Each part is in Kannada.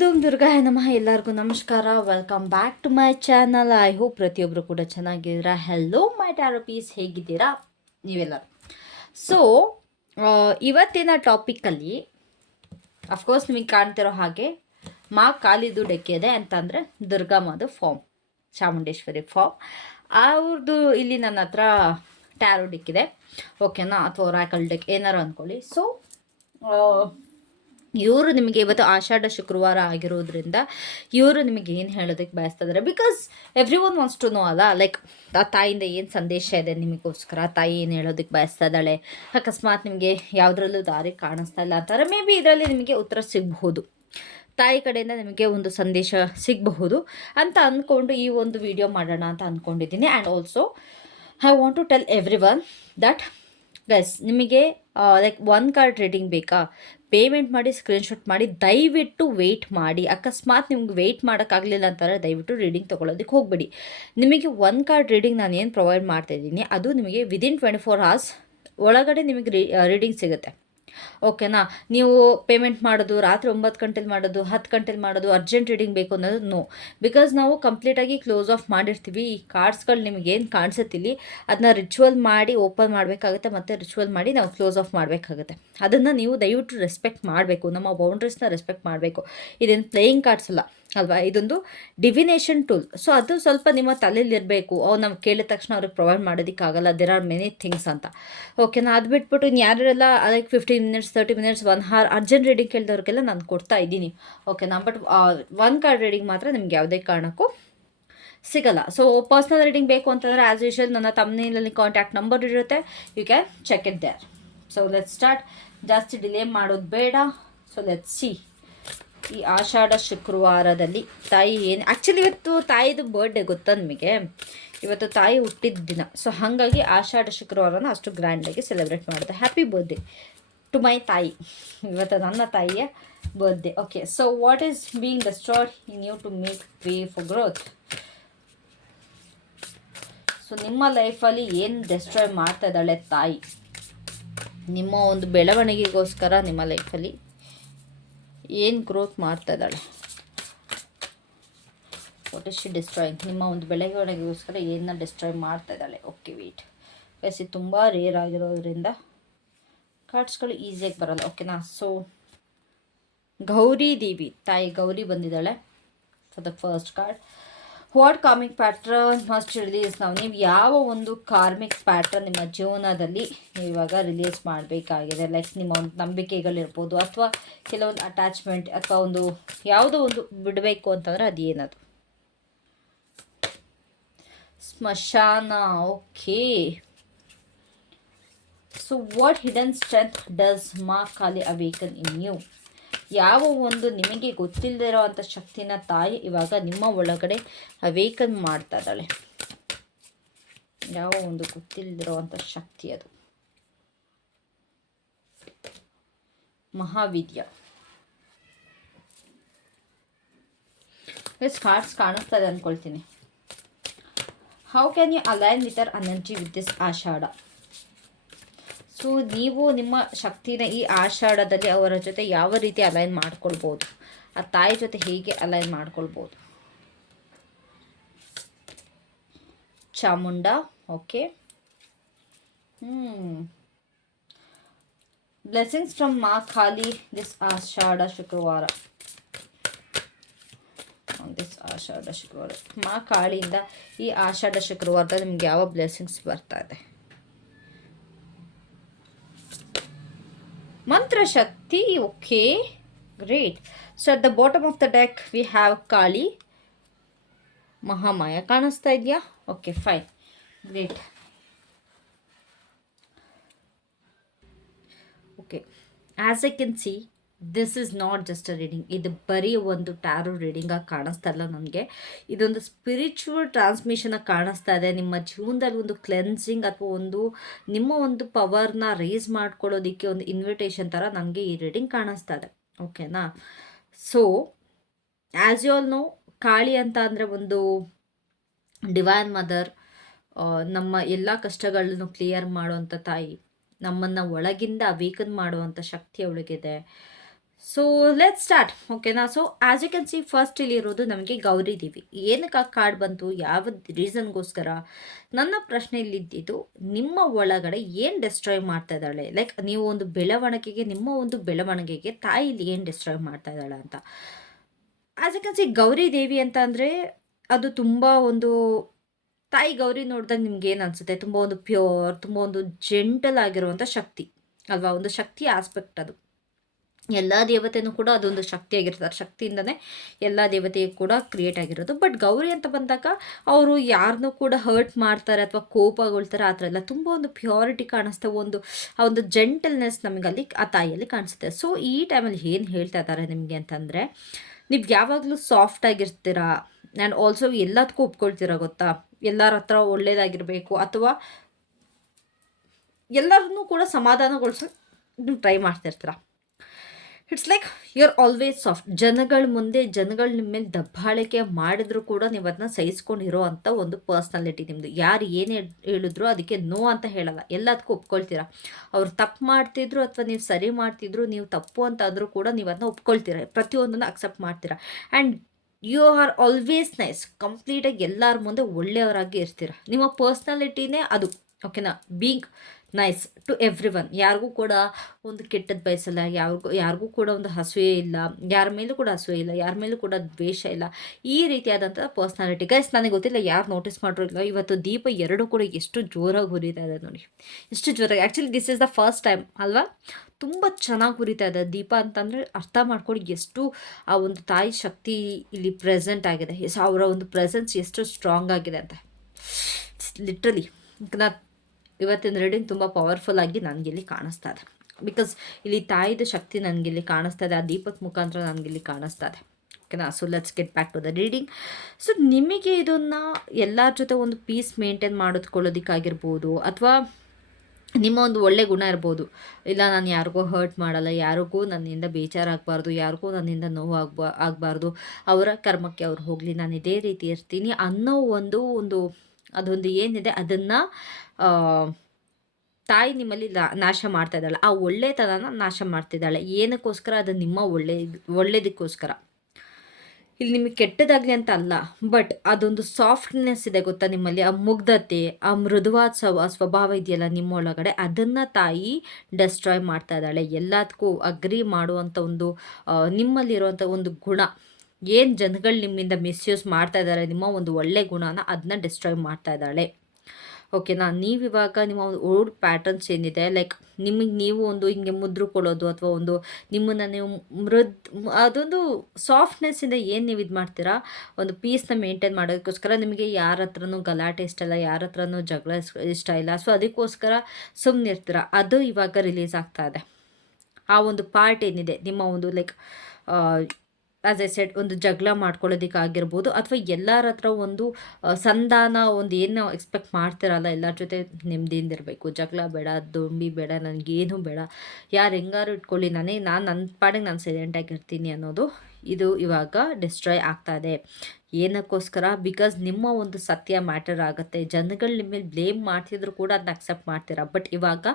ಧೂಮ್ ದುರ್ಗಾಯ ನಮಃ. ಎಲ್ಲರಿಗೂ ನಮಸ್ಕಾರ. Welcome back to my channel I hope ಪ್ರತಿಯೊಬ್ಬರು ಕೂಡ ಚೆನ್ನಾಗಿದ್ದೀರಾ? ಹೆಲೋ ಮೈ ಟ್ಯಾರೋಪೀಸ್ ಹೇಗಿದ್ದೀರಾ? ನೀವೆಲ್ಲರೂ ಸೊ ಇವತ್ತಿನ ಟಾಪಿಕಲ್ಲಿ ಅಫ್ಕೋರ್ಸ್ ನಿಮಗೆ ಕಾಣ್ತಿರೋ ಹಾಗೆ, ಮಾ ಕಾಲಿದು ಡೆಕ್ಕೆ ಇದೆ ಅಂತಂದರೆ ದುರ್ಗಮ್ಮದು ಫಾರ್ಮ್ ಚಾಮುಂಡೇಶ್ವರಿ ಫಾರ್ಮ್ ಅವ್ರದ್ದು ಇಲ್ಲಿ ನನ್ನ ಹತ್ರ ಟ್ಯಾರೋ ಡೆಕ್ಕಿದೆ ಓಕೆನಾ ಅಥವಾ ರಾಕಲ್ ಡೆಕ್ ಏನಾರು ಅಂದ್ಕೊಳ್ಳಿ ಸೊ ಇವರು ನಿಮಗೆ ಇವತ್ತು ಆಷಾಢ ಶುಕ್ರವಾರ ಆಗಿರೋದ್ರಿಂದ ಇವರು ನಿಮಗೆ ಏನು ಹೇಳೋದಕ್ಕೆ ಬಯಸ್ತಾ ಇದ್ದಾರೆ because everyone wants to know ಅಲ್ಲ ಲೈಕ್ ಆ ತಾಯಿಯಿಂದ ಏನು ಸಂದೇಶ ಇದೆ ನಿಮಗೋಸ್ಕರ? ಆ ತಾಯಿ ಏನು ಹೇಳೋದಕ್ಕೆ ಬಯಸ್ತಾ ಇದ್ದಾಳೆ? ಅಕಸ್ಮಾತ್ ನಿಮಗೆ ಯಾವುದರಲ್ಲೂ ದಾರಿ ಕಾಣಿಸ್ತಾ ಇಲ್ಲ ಅಂತಾರೆ. ಮೇ ಬಿ ಇದರಲ್ಲಿ ನಿಮಗೆ ಉತ್ತರ ಸಿಗಬಹುದು. ತಾಯಿ ಕಡೆಯಿಂದ ನಿಮಗೆ ಒಂದು ಸಂದೇಶ ಸಿಗಬಹುದು ಅಂತ ಅಂದ್ಕೊಂಡು ಈ ಒಂದು ವಿಡಿಯೋ ಮಾಡೋಣ ಅಂತ ಅಂದ್ಕೊಂಡಿದ್ದೀನಿ and also I want to tell everyone that guys ನಿಮಗೆ ಲೈಕ್ ಒನ್ ಕಾರ್ಡ್ ರೀಡಿಂಗ್ ಬೇಕಾ? ಪೇಮೆಂಟ್ ಮಾಡಿ ಸ್ಕ್ರೀನ್ಶಾಟ್ ಮಾಡಿ, ದಯವಿಟ್ಟು ವೆಯ್ಟ್ ಮಾಡಿ. ಅಕಸ್ಮಾತ್ ನಿಮ್ಗೆ ವೆಯ್ಟ್ ಮಾಡೋಕ್ಕಾಗಲಿಲ್ಲ ಅಂತಾರೆ, ದಯವಿಟ್ಟು ರೀಡಿಂಗ್ ತೊಗೊಳೋದಕ್ಕೆ ಹೋಗಬೇಡಿ. ನಿಮಗೆ ಒನ್ ಕಾರ್ಡ್ ರೀಡಿಂಗ್ ನಾನು ಏನು ಪ್ರೊವೈಡ್ ಮಾಡ್ತಾಯಿದ್ದೀನಿ ಅದು ನಿಮಗೆ ವಿದಿನ್ ಟ್ವೆಂಟಿ ಫೋರ್ ಅವರ್ಸ್ ಒಳಗಡೆ ನಿಮಗೆ ರೀಡಿಂಗ್ ಸಿಗುತ್ತೆ. ಓಕೆನಾ? ನೀವು ಪೇಮೆಂಟ್ ಮಾಡೋದು, ರಾತ್ರಿ ಒಂಬತ್ತು ಗಂಟೆಲಿ ಮಾಡೋದು, ಹತ್ತು ಗಂಟೆಲಿ ಮಾಡೋದು ಅರ್ಜೆಂಟ್ ರೀಡಿಂಗ್ ಬೇಕು ಅನ್ನೋದು ನೋ ಬಿಕಾಸ್ ನಾವು ಕಂಪ್ಲೀಟಾಗಿ ಕ್ಲೋಸ್ ಆಫ್ ಮಾಡಿರ್ತೀವಿ. ಈ ಕಾರ್ಡ್ಸ್ಗಳು ನಿಮಗೆ ಏನು ಕಾಣಿಸುತ್ತಿಲ್ಲಿ ಅದನ್ನ ರಿಚುವಲ್ ಮಾಡಿ ಓಪನ್ ಮಾಡಬೇಕಾಗುತ್ತೆ ಮತ್ತು ರಿಚುವಲ್ ಮಾಡಿ ನಾವು ಕ್ಲೋಸ್ ಆಫ್ ಮಾಡಬೇಕಾಗುತ್ತೆ. ಅದನ್ನು ನೀವು ದಯವಿಟ್ಟು ರೆಸ್ಪೆಕ್ಟ್ ಮಾಡಬೇಕು. ನಮ್ಮ ಬೌಂಡ್ರೀಸ್ನ ರೆಸ್ಪೆಕ್ಟ್ ಮಾಡಬೇಕು. ಇದೇನು ಪ್ಲೇಯಿಂಗ್ ಕಾರ್ಡ್ಸ್ ಅಲ್ಲ. ಅಲ್ವಾ? ಇದೊಂದು ಡಿವಿನೇಷನ್ ಟೂಲ್ ಸೊ ಅದು ಸ್ವಲ್ಪ ನಿಮ್ಮ ತಲೆಯಲ್ಲಿ ಇರಬೇಕು ಅವು ನಾವು ಕೇಳಿದ ತಕ್ಷಣ ಅವ್ರಿಗೆ ಪ್ರೊವೈಡ್ ಮಾಡೋದಕ್ಕಾಗಲ್ಲ. ದೇರ್ ಆರ್ ಮೆನಿ ಥಿಂಗ್ಸ್ ಅಂತ. ಓಕೆನಾ ಅದು ಬಿಟ್ಬಿಟ್ಟು ಇನ್ನು ಯಾರೆಲ್ಲ like fifteen minutes thirty minutes one hour urgent reading ಕೇಳಿದವ್ರಿಗೆಲ್ಲ ನಾನು ಕೊಡ್ತಾ ಇದ್ದೀನಿ. ಓಕೆನಾ ಬಟ್ ಒನ್ ಕಾರ್ಡ್ ರೀಡಿಂಗ್ ಮಾತ್ರ ನಿಮ್ಗೆ ಯಾವುದೇ ಕಾರಣಕ್ಕೂ ಸಿಗಲ್ಲ. ಸೊ ಪರ್ಸ್ನಲ್ ರೀಡಿಂಗ್ ಬೇಕು ಅಂತಂದರೆ ಆ್ಯಸ್ ಯೂಶಲ್ ನನ್ನ ತಮ್ಮನೇಲಿ ಕಾಂಟ್ಯಾಕ್ಟ್ ನಂಬರ್ ಇರುತ್ತೆ. You can check it there so let start ಜಾಸ್ತಿ ಡಿಲೇ ಮಾಡೋದು ಬೇಡ. ಸೊ ಲೆಟ್ ಸಿ ಈ ಆಷಾಢ ಶುಕ್ರವಾರದಲ್ಲಿ ತಾಯಿ ಏನು ಆ್ಯಕ್ಚುಲಿ ಇವತ್ತು ತಾಯಿದು ಬರ್ಡೇ ಗೊತ್ತಾ ನಿಮಗೆ? ಇವತ್ತು ತಾಯಿ ಹುಟ್ಟಿದ ದಿನ. ಸೊ ಹಾಗಾಗಿ ಆಷಾಢ ಶುಕ್ರವಾರನ ಅಷ್ಟು ಗ್ರ್ಯಾಂಡಾಗಿ ಸೆಲೆಬ್ರೇಟ್ ಮಾಡಿದೆ ಹ್ಯಾಪಿ ಬರ್ಡೇ ಟು ಮೈ ತಾಯಿ. ಇವತ್ತು ನನ್ನ ತಾಯಿಯ birthday okay so what is being destroyed in you to make way for growth so ನಿಮ್ಮ ಲೈಫಲ್ಲಿ ಏನು ಡೆಸ್ಟ್ರಾಯ್ ಮಾಡ್ತಾ ಇದ್ದಾಳೆ ತಾಯಿ? ನಿಮ್ಮ ಒಂದು ಬೆಳವಣಿಗೆಗೋಸ್ಕರ ನಿಮ್ಮ ಲೈಫಲ್ಲಿ ಏನು ಗ್ರೋತ್ ಮಾಡ್ತಾ ಇದ್ದಾಳೆ? ವಾಟ್ ಇಸ್ ಶಿ ಡಿಸ್ಟ್ರಾಯಿಂಗ್ ನಿಮ್ಮ ಒಂದು ಬೆಳವಣಿಗೆಗೋಸ್ಕರ ಏನನ್ನ ಡಿಸ್ಟ್ರಾಯ್ ಮಾಡ್ತಾ ಇದ್ದಾಳೆ? ಓಕೆ ವೀಟ್ ಎಸ್ ಇದು ತುಂಬ ರೇರ್ ಆಗಿರೋದ್ರಿಂದ ಕಾರ್ಡ್ಸ್ಗಳು ಈಸಿಯಾಗಿ ಬರಲ್ಲ. ಓಕೆನಾ ಸೊ ಗೌರಿ ದೇವಿ, ತಾಯಿ ಗೌರಿ ಬಂದಿದ್ದಾಳೆ for the first card what karmic pattern must release ನಾವು ನೀವು ಯಾವ ಒಂದು ಕಾರ್ಮಿಕ್ ಪ್ಯಾಟ್ರನ್ ನಿಮ್ಮ ಜೀವನದಲ್ಲಿ ನೀವು ಇವಾಗ ರಿಲೀಸ್ ಮಾಡಬೇಕಾಗಿದೆ. ಲೈಕ್ ನಿಮ್ಮ ಒಂದು ನಂಬಿಕೆಗಳಿರ್ಬೋದು ಅಥವಾ ಕೆಲವೊಂದು ಅಟ್ಯಾಚ್ಮೆಂಟ್ ಅಥವಾ ಒಂದು ಯಾವುದೋ ಒಂದು ಬಿಡಬೇಕು ಅಂತಂದರೆ ಅದೇನದು ಸ್ಮಶಾನ okay so what hidden strength does Maa Kali awaken in you ಯಾವ ಒಂದು ನಿಮಗೆ ಗೊತ್ತಿಲ್ಲದೆ ಇರೋವಂಥ ಶಕ್ತಿನ ತಾಯಿ ಇವಾಗ ನಿಮ್ಮ ಒಳಗಡೆ ಅವೇಕನ್ ಮಾಡ್ತಾ ಇದ್ದಾಳೆ. ಯಾವ ಒಂದು ಗೊತ್ತಿಲ್ಲದಿರೋವಂಥ ಶಕ್ತಿ ಅದು. ಮಹಾವಿದ್ಯ. ಎಸ್ ಕಾರ್ಡ್ಸ್ ಕಾಣಿಸ್ತಾ ಇದೆ ಅಂದ್ಕೊಳ್ತೀನಿ how can you align with our energy with this Ashada so ನೀವು ನಿಮ್ಮ ಶಕ್ತಿನ ಈ ಆಷಾಢದಲ್ಲಿ ಅವರ ಜೊತೆ ಯಾವ ರೀತಿ ಅಲೈನ್ ಮಾಡ್ಕೊಳ್ಬೋದು? ಆ ತಾಯಿ ಜೊತೆ ಹೇಗೆ ಅಲೈನ್ ಮಾಡ್ಕೊಳ್ಬೋದು? Chamunda okay hmm. Blessings from Maa Kali this ಆಷಾಢ ಶುಕ್ರವಾರ. ದಿಸ್ ಆಷಾಢ ಶುಕ್ರವಾರ. ಮಾ ಕಾಳಿಯಿಂದ ಈ ಆಷಾಢ ಶುಕ್ರವಾರದಲ್ಲಿ ನಿಮ್ಗೆ ಯಾವ ಬ್ಲೆಸ್ಸಿಂಗ್ಸ್ ಬರ್ತಾ ಇದೆ? ಮಂತ್ರ ಶಕ್ತಿ okay great so at the bottom of the deck we have Kali Mahamaya ಕಾಣಿಸ್ತಾ ಇದೆಯಾ okay fine great okay as I can see this is not just a reading ಇದು ಬರೀ ಒಂದು ಟ್ಯಾರೋ ರೀಡಿಂಗಾಗಿ ಕಾಣಿಸ್ತಾ ಇಲ್ಲ ನನಗೆ ಇದೊಂದು ಸ್ಪಿರಿಚುವಲ್ ಟ್ರಾನ್ಸ್ಮಿಷನಾಗಿ ಕಾಣಿಸ್ತಾ ಇದೆ. ನಿಮ್ಮ ಜೀವನದಲ್ಲಿ ಒಂದು ಕ್ಲೆನ್ಸಿಂಗ್ ಅಥವಾ ಒಂದು ನಿಮ್ಮ ಒಂದು ಪವರ್ನ ರೇಸ್ ಮಾಡ್ಕೊಳ್ಳೋದಕ್ಕೆ ಒಂದು ಇನ್ವಿಟೇಷನ್ ಥರ ನನಗೆ ಈ ರೀಡಿಂಗ್ ಕಾಣಿಸ್ತಾ ಇದೆ. ಓಕೆನಾ so as you all know Kali ಅಂತ ಅಂದರೆ ಒಂದು ಡಿವೈನ್ ಮದರ್ ನಮ್ಮ ಎಲ್ಲ ಕಷ್ಟಗಳನ್ನು ಕ್ಲಿಯರ್ ಮಾಡುವಂಥ ತಾಯಿ, ನಮ್ಮನ್ನು ಒಳಗಿಂದ ಅವೇಕನ್ ಮಾಡುವಂಥ ಶಕ್ತಿ ಅವಳಿಗಿದೆ. ಸೊ ಲೆಟ್ ಸ್ಟಾರ್ಟ್ ಓಕೆನಾ so as you can see first ಇಲ್ಲಿರೋದು ನಮಗೆ ಗೌರಿ ದೇವಿ. ಏನಕ್ಕೆ ಆ ಕಾರ್ಡ್ ಬಂತು? ಯಾವ ರೀಸನ್ಗೋಸ್ಕರ ನನ್ನ ಪ್ರಶ್ನೆ ಇಲ್ಲಿದ್ದು ನಿಮ್ಮ ಒಳಗಡೆ ಏನು ಡೆಸ್ಟ್ರಾಯ್ ಮಾಡ್ತಾ ಇದ್ದಾಳೆ? ಲೈಕ್ ನೀವು ಒಂದು ಬೆಳವಣಿಗೆಗೆ, ನಿಮ್ಮ ಒಂದು ಬೆಳವಣಿಗೆಗೆ ತಾಯಿ ಇಲ್ಲಿ ಏನು ಡೆಸ್ಟ್ರಾಯ್ ಮಾಡ್ತಾ ಇದ್ದಾಳೆ ಅಂತ. As you can see Gauri Devi ಅಂತ ಅಂದರೆ, ಅದು ತುಂಬ ಒಂದು ತಾಯಿ ಗೌರಿ ನೋಡಿದಾಗ ನಿಮ್ಗೆ ಏನು ಅನಿಸುತ್ತೆ? ತುಂಬ ಒಂದು ಪ್ಯೂರ್ ತುಂಬ ಒಂದು ಜೆಂಟಲ್ ಆಗಿರುವಂಥ ಶಕ್ತಿ. ಅಲ್ವಾ? ಒಂದು ಶಕ್ತಿ ಆಸ್ಪೆಕ್ಟ್ ಅದು. ಎಲ್ಲ ದೇವತೆಯೂ ಕೂಡ ಅದೊಂದು ಶಕ್ತಿಯಾಗಿರ್ತಾರೆ. ಶಕ್ತಿಯಿಂದನೇ ಎಲ್ಲ ದೇವತೆಯು ಕೂಡ ಕ್ರಿಯೇಟ್ ಆಗಿರೋದು. ಬಟ್ ಗೌರಿ ಅಂತ ಬಂದಾಗ ಅವರು ಯಾರನ್ನೂ ಕೂಡ ಹರ್ಟ್ ಮಾಡ್ತಾರೆ ಅಥವಾ ಕೋಪಗೊಳ್ತಾರೆ, ಆ ಥರ ಎಲ್ಲ ತುಂಬ ಒಂದು ಪ್ಯೂರಿಟಿ ಕಾಣಿಸ್ತೆ, ಒಂದು, ಆ ಒಂದು ಜೆಂಟಲ್ನೆಸ್ ನಮಗೆ ಅಲ್ಲಿ ಆ ತಾಯಿಯಲ್ಲಿ ಕಾಣಿಸುತ್ತೆ. ಸೊ ಈ ಟೈಮಲ್ಲಿ ಏನು ಹೇಳ್ತಾ ಇದ್ದಾರೆ ನಿಮಗೆ ಅಂತಂದರೆ, ನೀವು ಯಾವಾಗಲೂ ಸಾಫ್ಟ್ ಆಗಿರ್ತೀರಾ? ಆ್ಯಂಡ್ ಆಲ್ಸೋ ಎಲ್ಲದಕ್ಕೂ ಒಪ್ಕೊಳ್ತೀರಾ ಗೊತ್ತಾ? ಎಲ್ಲರ ಹತ್ರ ಒಳ್ಳೇದಾಗಿರಬೇಕು ಅಥವಾ ಎಲ್ಲರನ್ನೂ ಕೂಡ ಸಮಾಧಾನಗೊಳಿಸೋ, ನೀವು try ಮಾಡ್ತಿರ್ತೀರ? It's like you are always soft ಜನಗಳ ಮುಂದೆ ಜನಗಳು ನಿಮ್ಮ ಮೇಲೆ ದಬ್ಬಾಳಿಕೆ ಮಾಡಿದ್ರು ಕೂಡ ನೀವು ಅದನ್ನ ಸಹಿಸ್ಕೊಂಡಿರೋ ಅಂಥ ಒಂದು ಪರ್ಸ್ನಾಲಿಟಿ ನಿಮ್ಮದು ಯಾರು ಏನೇ ಹೇಳಿದ್ರು ಅದಕ್ಕೆ ನೋ ಅಂತ ಹೇಳಲ್ಲ. ಎಲ್ಲದಕ್ಕೂ ಒಪ್ಕೊಳ್ತೀರಾ. ಅವ್ರು ತಪ್ಪು ಮಾಡ್ತಿದ್ರು ಅಥವಾ ನೀವು ಸರಿ ಮಾಡ್ತಿದ್ರು, ನೀವು ತಪ್ಪು ಅಂತ ಆದರೂ ಕೂಡ ನೀವು ಅದನ್ನ ಒಪ್ಕೊಳ್ತೀರ. ಪ್ರತಿಯೊಂದನ್ನು ಅಕ್ಸೆಪ್ಟ್ ಮಾಡ್ತೀರಾ. And you are always nice ಕಂಪ್ಲೀಟಾಗಿ ಎಲ್ಲರ ಮುಂದೆ ಒಳ್ಳೆಯವರಾಗಿ ಇರ್ತೀರ. ನಿಮ್ಮ ಪರ್ಸ್ನಾಲಿಟಿನೇ ಅದು. ಓಕೆನಾ being nice to everyone ಯಾರಿಗೂ ಕೂಡ ಒಂದು ಕೆಟ್ಟದ್ದು ಬಯಸಲ್ಲ. ಯಾರಿಗೂ ಯಾರಿಗೂ ಕೂಡ ಒಂದು ಹಸುವೆ ಇಲ್ಲ. ಯಾರ ಮೇಲೂ ಕೂಡ ಹಸುವೆ ಇಲ್ಲ. ಯಾರ ಮೇಲೂ ಕೂಡ ದ್ವೇಷ ಇಲ್ಲ. ಈ ರೀತಿಯಾದಂಥ ಪರ್ಸ್ನಾಲಿಟಿ ಗೈಸ್ ನನಗೆ ಗೊತ್ತಿಲ್ಲ ಯಾರು ನೋಟಿಸ್ ಮಾಡಿರೋ ಇವತ್ತು ದೀಪ ಎರಡು ಕೂಡ ಎಷ್ಟು ಜೋರಾಗಿ ಹುರಿತಾ ಇದೆ ನೋಡಿ. ಎಷ್ಟು ಜೋರಾಗಿ. Actually this is the first time ಅಲ್ವಾ? ತುಂಬ ಚೆನ್ನಾಗಿ ಹುರಿತಾ ಇದೆ ದೀಪ ಅಂತಂದರೆ ಅರ್ಥ ಮಾಡ್ಕೊಂಡು ಎಷ್ಟು ಆ ಒಂದು ತಾಯಿ ಶಕ್ತಿ ಇಲ್ಲಿ ಪ್ರೆಸೆಂಟ್ ಆಗಿದೆ. ಅವರ ಒಂದು ಪ್ರೆಸೆನ್ಸ್ ಎಷ್ಟು ಸ್ಟ್ರಾಂಗ್ ಆಗಿದೆ ಅಂತ. ಲಿಟ್ರಲಿ ನಾ ಇವತ್ತಿನ ರೀಡಿಂಗ್ ತುಂಬ ಪವರ್ಫುಲ್ ಆಗಿ ನನಗಿಲ್ಲಿ ಕಾಣಿಸ್ತಾ ಇದೆ. ಬಿಕಾಸ್ ಇಲ್ಲಿ ತಾಯಿದ ಶಕ್ತಿ ನನಗಿಲ್ಲಿ ಕಾಣಿಸ್ತಾ ಇದೆ, ಆ ದೀಪದ ಮುಖಾಂತರ ನನಗಿಲ್ಲಿ ಕಾಣಿಸ್ತಾ ಇದೆ. ಓಕೆನಾ so let's get back to the reading so ನಿಮಗೆ ಇದನ್ನು ಎಲ್ಲರ ಜೊತೆ ಒಂದು ಪೀಸ್ ಮೇಂಟೈನ್ ಮಾಡಿಕೊಳ್ಳೋದಕ್ಕಾಗಿರ್ಬೋದು ಅಥವಾ ನಿಮ್ಮ ಒಂದು ಒಳ್ಳೆ ಗುಣ ಇರ್ಬೋದು. ಇಲ್ಲ, ನಾನು ಯಾರಿಗೂ ಹರ್ಟ್ ಮಾಡಲ್ಲ, ಯಾರಿಗೂ ನನ್ನಿಂದ ಬೇಜಾರಾಗಬಾರ್ದು ಯಾರಿಗೂ ನನ್ನಿಂದ ನೋವು ಆಗ್ಬಾ, ಆಗಬಾರ್ದು, ಅವರ ಕರ್ಮಕ್ಕೆ ಅವ್ರು ಹೋಗಲಿ, ನಾನು ಇದೇ ರೀತಿ ಇರ್ತೀನಿ ಅನ್ನೋ ಒಂದು ಒಂದು ಅದೊಂದು ಏನಿದೆ ಅದನ್ನು ತಾಯಿ ನಿಮ್ಮಲ್ಲಿ ನಾಶ ಮಾಡ್ತಾ ಇದ್ದಾಳೆ. ಆ ಒಳ್ಳೆತನನ ನಾಶ ಮಾಡ್ತಿದ್ದಾಳೆ ಏನಕ್ಕೋಸ್ಕರ? ಅದು ನಿಮ್ಮ ಒಳ್ಳೆ, ಒಳ್ಳೇದಕ್ಕೋಸ್ಕರ. ಇಲ್ಲಿ ನಿಮಗೆ ಕೆಟ್ಟದಾಗಲಿ ಅಂತ ಅಲ್ಲ, ಬಟ್ ಅದೊಂದು ಸಾಫ್ಟ್ನೆಸ್ ಇದೆ ಗೊತ್ತಾ ನಿಮ್ಮಲ್ಲಿ? ಆ ಮುಗ್ಧತೆ, ಆ ಮೃದುವಾದ ಸ್ವ ಸ್ವಭಾವ ಇದೆಯಲ್ಲ ನಿಮ್ಮ ಒಳಗಡೆ, ಅದನ್ನು ತಾಯಿ ಡೆಸ್ಟ್ರಾಯ್ ಮಾಡ್ತಾ ಇದ್ದಾಳೆ. ಎಲ್ಲದಕ್ಕೂ ಅಗ್ರಿ ಮಾಡುವಂಥ ಒಂದು ನಿಮ್ಮಲ್ಲಿರುವಂಥ ಒಂದು ಗುಣ. ಏನು ಜನಗಳು ನಿಮ್ಮಿಂದ ಮಿಸ್ಯೂಸ್ ಮಾಡ್ತಾ ಇದ್ದಾರೆ ನಿಮ್ಮ ಒಂದು ಒಳ್ಳೆ ಗುಣನ ಅದನ್ನ ಡಿಸ್ಟ್ರಾಯ್ ಮಾಡ್ತಾ ಇದ್ದಾಳೆ. ಓಕೆನಾ ನೀವಿವಾಗ ನಿಮ್ಮ ಒಂದು ಓಲ್ಡ್ ಪ್ಯಾಟರ್ನ್ಸ್ ಏನಿದೆ ಲೈಕ್ ನಿಮಗೆ ನೀವು ಒಂದು ಹಿಂಗೆ ಮುದ್ರು ಅಥವಾ ಒಂದು ನಿಮ್ಮನ್ನು ನೀವು ಮೃದ್, ಅದೊಂದು ಸಾಫ್ಟ್ನೆಸ್ಸಿಂದ ಏನು ನೀವು ಇದು ಮಾಡ್ತೀರಾ? ಒಂದು ಪೀಸ್ನ ಮೇಂಟೈನ್ ಮಾಡೋದಕ್ಕೋಸ್ಕರ ನಿಮಗೆ ಯಾರ ಹತ್ರನೂ ಗಲಾಟೆ ಇಷ್ಟ ಇಲ್ಲ, ಯಾರ ಹತ್ರನೂ ಜಗಳ ಇಷ್ಟ ಇಲ್ಲ. ಸೊ ಅದಕ್ಕೋಸ್ಕರ ಸುಮ್ಮನಿರ್ತೀರ ಅದು ಇವಾಗ ರಿಲೀಸ್ ಆಗ್ತಾ ಇದೆ. ಆ ಒಂದು ಪಾರ್ಟ್ ಏನಿದೆ, ನಿಮ್ಮ ಒಂದು ಲೈಕ್ ಆ್ಯಸ್ ಎ ಸೆಟ್ ಒಂದು ಜಗಳ ಮಾಡ್ಕೊಳ್ಳೋದಕ್ಕಾಗಿರ್ಬೋದು ಅಥವಾ ಎಲ್ಲರ ಹತ್ರ ಒಂದು ಸಂಧಾನ, ಒಂದು ಏನು ಎಕ್ಸ್ಪೆಕ್ಟ್ ಮಾಡ್ತಿರಲ್ಲ, ಎಲ್ಲರ ಜೊತೆ ನೆಮ್ಮದಿಯಿಂದ ಇರಬೇಕು ಜಗಳ ಬೇಡ, ದೊಂಬಿ ಬೇಡ, ನನಗೇನು ಬೇಡ. ಯಾರು ಹೆಂಗಾರು ಇಟ್ಕೊಳ್ಳಿ, ನಾನೇ, ನಾನು ನನ್ನ ಪಾಡಿಗೆ ನಾನು ಸೈಲೆಂಟಾಗಿರ್ತೀನಿ ಅನ್ನೋದು ಇದು ಇವಾಗ ಡಿಸ್ಟ್ರಾಯ್ ಆಗ್ತಾ ಇದೆ. ಏನಕ್ಕೋಸ್ಕರ? ಬಿಕಾಸ್ ನಿಮ್ಮ ಒಂದು ಸತ್ಯ ಮ್ಯಾಟರ್ ಆಗುತ್ತೆ. ಜನಗಳು ನಿಮ್ಮ ಮೇಲೆ ಬ್ಲೇಮ್ ಮಾಡ್ತಿದ್ರು ಕೂಡ ಅದನ್ನ ಅಕ್ಸೆಪ್ಟ್ ಮಾಡ್ತೀರಾ? ಬಟ್ ಇವಾಗ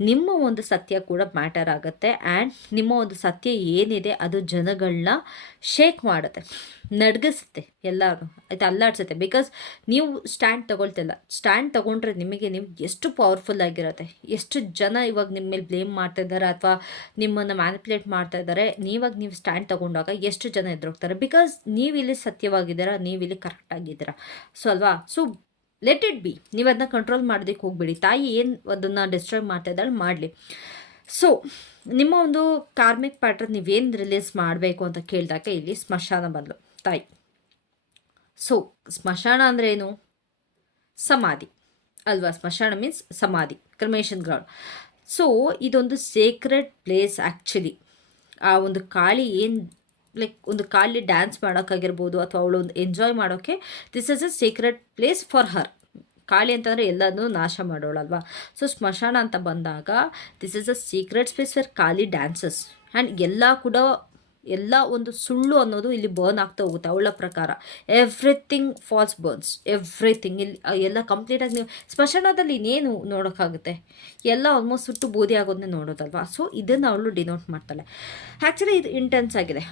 ನಿಮ್ಮ ಒಂದು ಸತ್ಯ ಕೂಡ ಮ್ಯಾಟರ್ ಆಗುತ್ತೆ. ಆ್ಯಂಡ್ ನಿಮ್ಮ ಒಂದು ಸತ್ಯ ಏನಿದೆ ಅದು ಜನಗಳನ್ನ ಶೇಕ್ ಮಾಡುತ್ತೆ. ನಡ್ಗಿಸುತ್ತೆ ಎಲ್ಲರೂ ಆಯ್ತು? ಅಲ್ಲಾಡ್ಸುತ್ತೆ. ಬಿಕಾಸ್ ನೀವು ಸ್ಟ್ಯಾಂಡ್ ತಗೊಳ್ತಿಲ್ಲ ಸ್ಟ್ಯಾಂಡ್ ತಗೊಂಡ್ರೆ ನಿಮಗೆ ನೀವು ಎಷ್ಟು ಪವರ್ಫುಲ್ ಆಗಿರುತ್ತೆ. ಎಷ್ಟು ಜನ ಇವಾಗ ನಿಮ್ಮ ಮೇಲೆ ಬ್ಲೇಮ್ ಮಾಡ್ತಾ ಇದ್ದಾರೆ ಅಥವಾ ನಿಮ್ಮನ್ನು ಮ್ಯಾನಿಪ್ಯುಲೇಟ್ ಮಾಡ್ತಾ ಇದ್ದಾರೆ. ನೀವಾಗ ನೀವು ಸ್ಟ್ಯಾಂಡ್ ತಗೊಂಡಾಗ ಎಷ್ಟು ಜನ ಎದುರೋಗ್ತಾರೆ? ಬಿಕಾಸ್ ನೀವಿಲ್ಲಿ ಸತ್ಯವಾಗಿದ್ದೀರಾ, ನೀವಿಲ್ಲಿ ಕರೆಕ್ಟ್ ಆಗಿದ್ದೀರಾ. ಸೊ ಅಲ್ವಾ? ಸೊ ಲೆಟ್ ಇಟ್ ಬಿ ನೀವು ಅದನ್ನ ಕಂಟ್ರೋಲ್ ಮಾಡೋದಕ್ಕೆ ಹೋಗ್ಬೇಡಿ. ತಾಯಿ ಏನು ಅದನ್ನು ಡಿಸ್ಟ್ರಾಯ್ ಮಾಡ್ತಾ ಇದ್ದಾಳೆ ಮಾಡಲಿ. ಸೊ ನಿಮ್ಮ ಒಂದು ಕಾರ್ಮಿಕ್ ಪ್ಯಾಟ್ರನ್ ನೀವೇನು ರಿಲೀಸ್ ಮಾಡಬೇಕು ಅಂತ ಕೇಳಿದಾಗ ಇಲ್ಲಿ ಸ್ಮಶಾನ ಬಂದಳು ತಾಯಿ ಸೊ ಸ್ಮಶಾನ ಅಂದರೆ ಏನು? ಸಮಾಧಿ. ಅಲ್ವಾ? ಸ್ಮಶಾನ ಮೀನ್ಸ್ ಸಮಾಧಿ ಕ್ರಮೇಶನ್ ಗ್ರೌಂಡ್ ಸೊ ಇದೊಂದು ಸೇಕ್ರೆಡ್ ಪ್ಲೇಸ್ ಆ್ಯಕ್ಚುಲಿ ಆ ಒಂದು ಕಾಳಿ ಏನು ಲೈಕ್ ಒಂದು ಕಾಳಿ ಡ್ಯಾನ್ಸ್ ಮಾಡೋಕ್ಕಾಗಿರ್ಬೋದು ಅಥವಾ ಅವಳು ಒಂದು ಎಂಜಾಯ್ ಮಾಡೋಕ್ಕೆ this is a secret place for her Kali ಅಂತಂದರೆ ಎಲ್ಲದನ್ನೂ ನಾಶ ಮಾಡೋಳಲ್ವಾ ಸೊ ಸ್ಮಶಾನ ಅಂತ ಬಂದಾಗ this is a secret space for Kali dances and ಎಲ್ಲ ಕೂಡ ಎಲ್ಲ ಒಂದು ಸುಳ್ಳು ಅನ್ನೋದು ಇಲ್ಲಿ ಬರ್ನ್ ಆಗ್ತಾ ಹೋಗುತ್ತೆ, ಅವಳ ಪ್ರಕಾರ. ಎವ್ರಿಥಿಂಗ್ ಫಾಲ್ಸ್ ಬರ್ನ್ಸ್ ಎವ್ರಿಥಿಂಗ್ ಇಲ್ಲಿ ಎಲ್ಲ ಕಂಪ್ಲೀಟಾಗಿ ನೀವು, ಸ್ಮಶಾನದಲ್ಲಿ ಇನ್ನೇನು ನೋಡೋಕ್ಕಾಗುತ್ತೆ? ಎಲ್ಲ ಆಲ್ಮೋಸ್ಟ್ ಸುಟ್ಟು ಬೂದಿ ಆಗೋದನ್ನೇ ನೋಡೋದಲ್ವಾ? ಸೊ ಇದನ್ನು ಅವಳು ಡಿನೋಟ್ ಮಾಡ್ತಾಳೆ. ಆ್ಯಕ್ಚುಲಿ ಇದು ಇಂಟೆನ್ಸ್ ಆಗಿದೆ.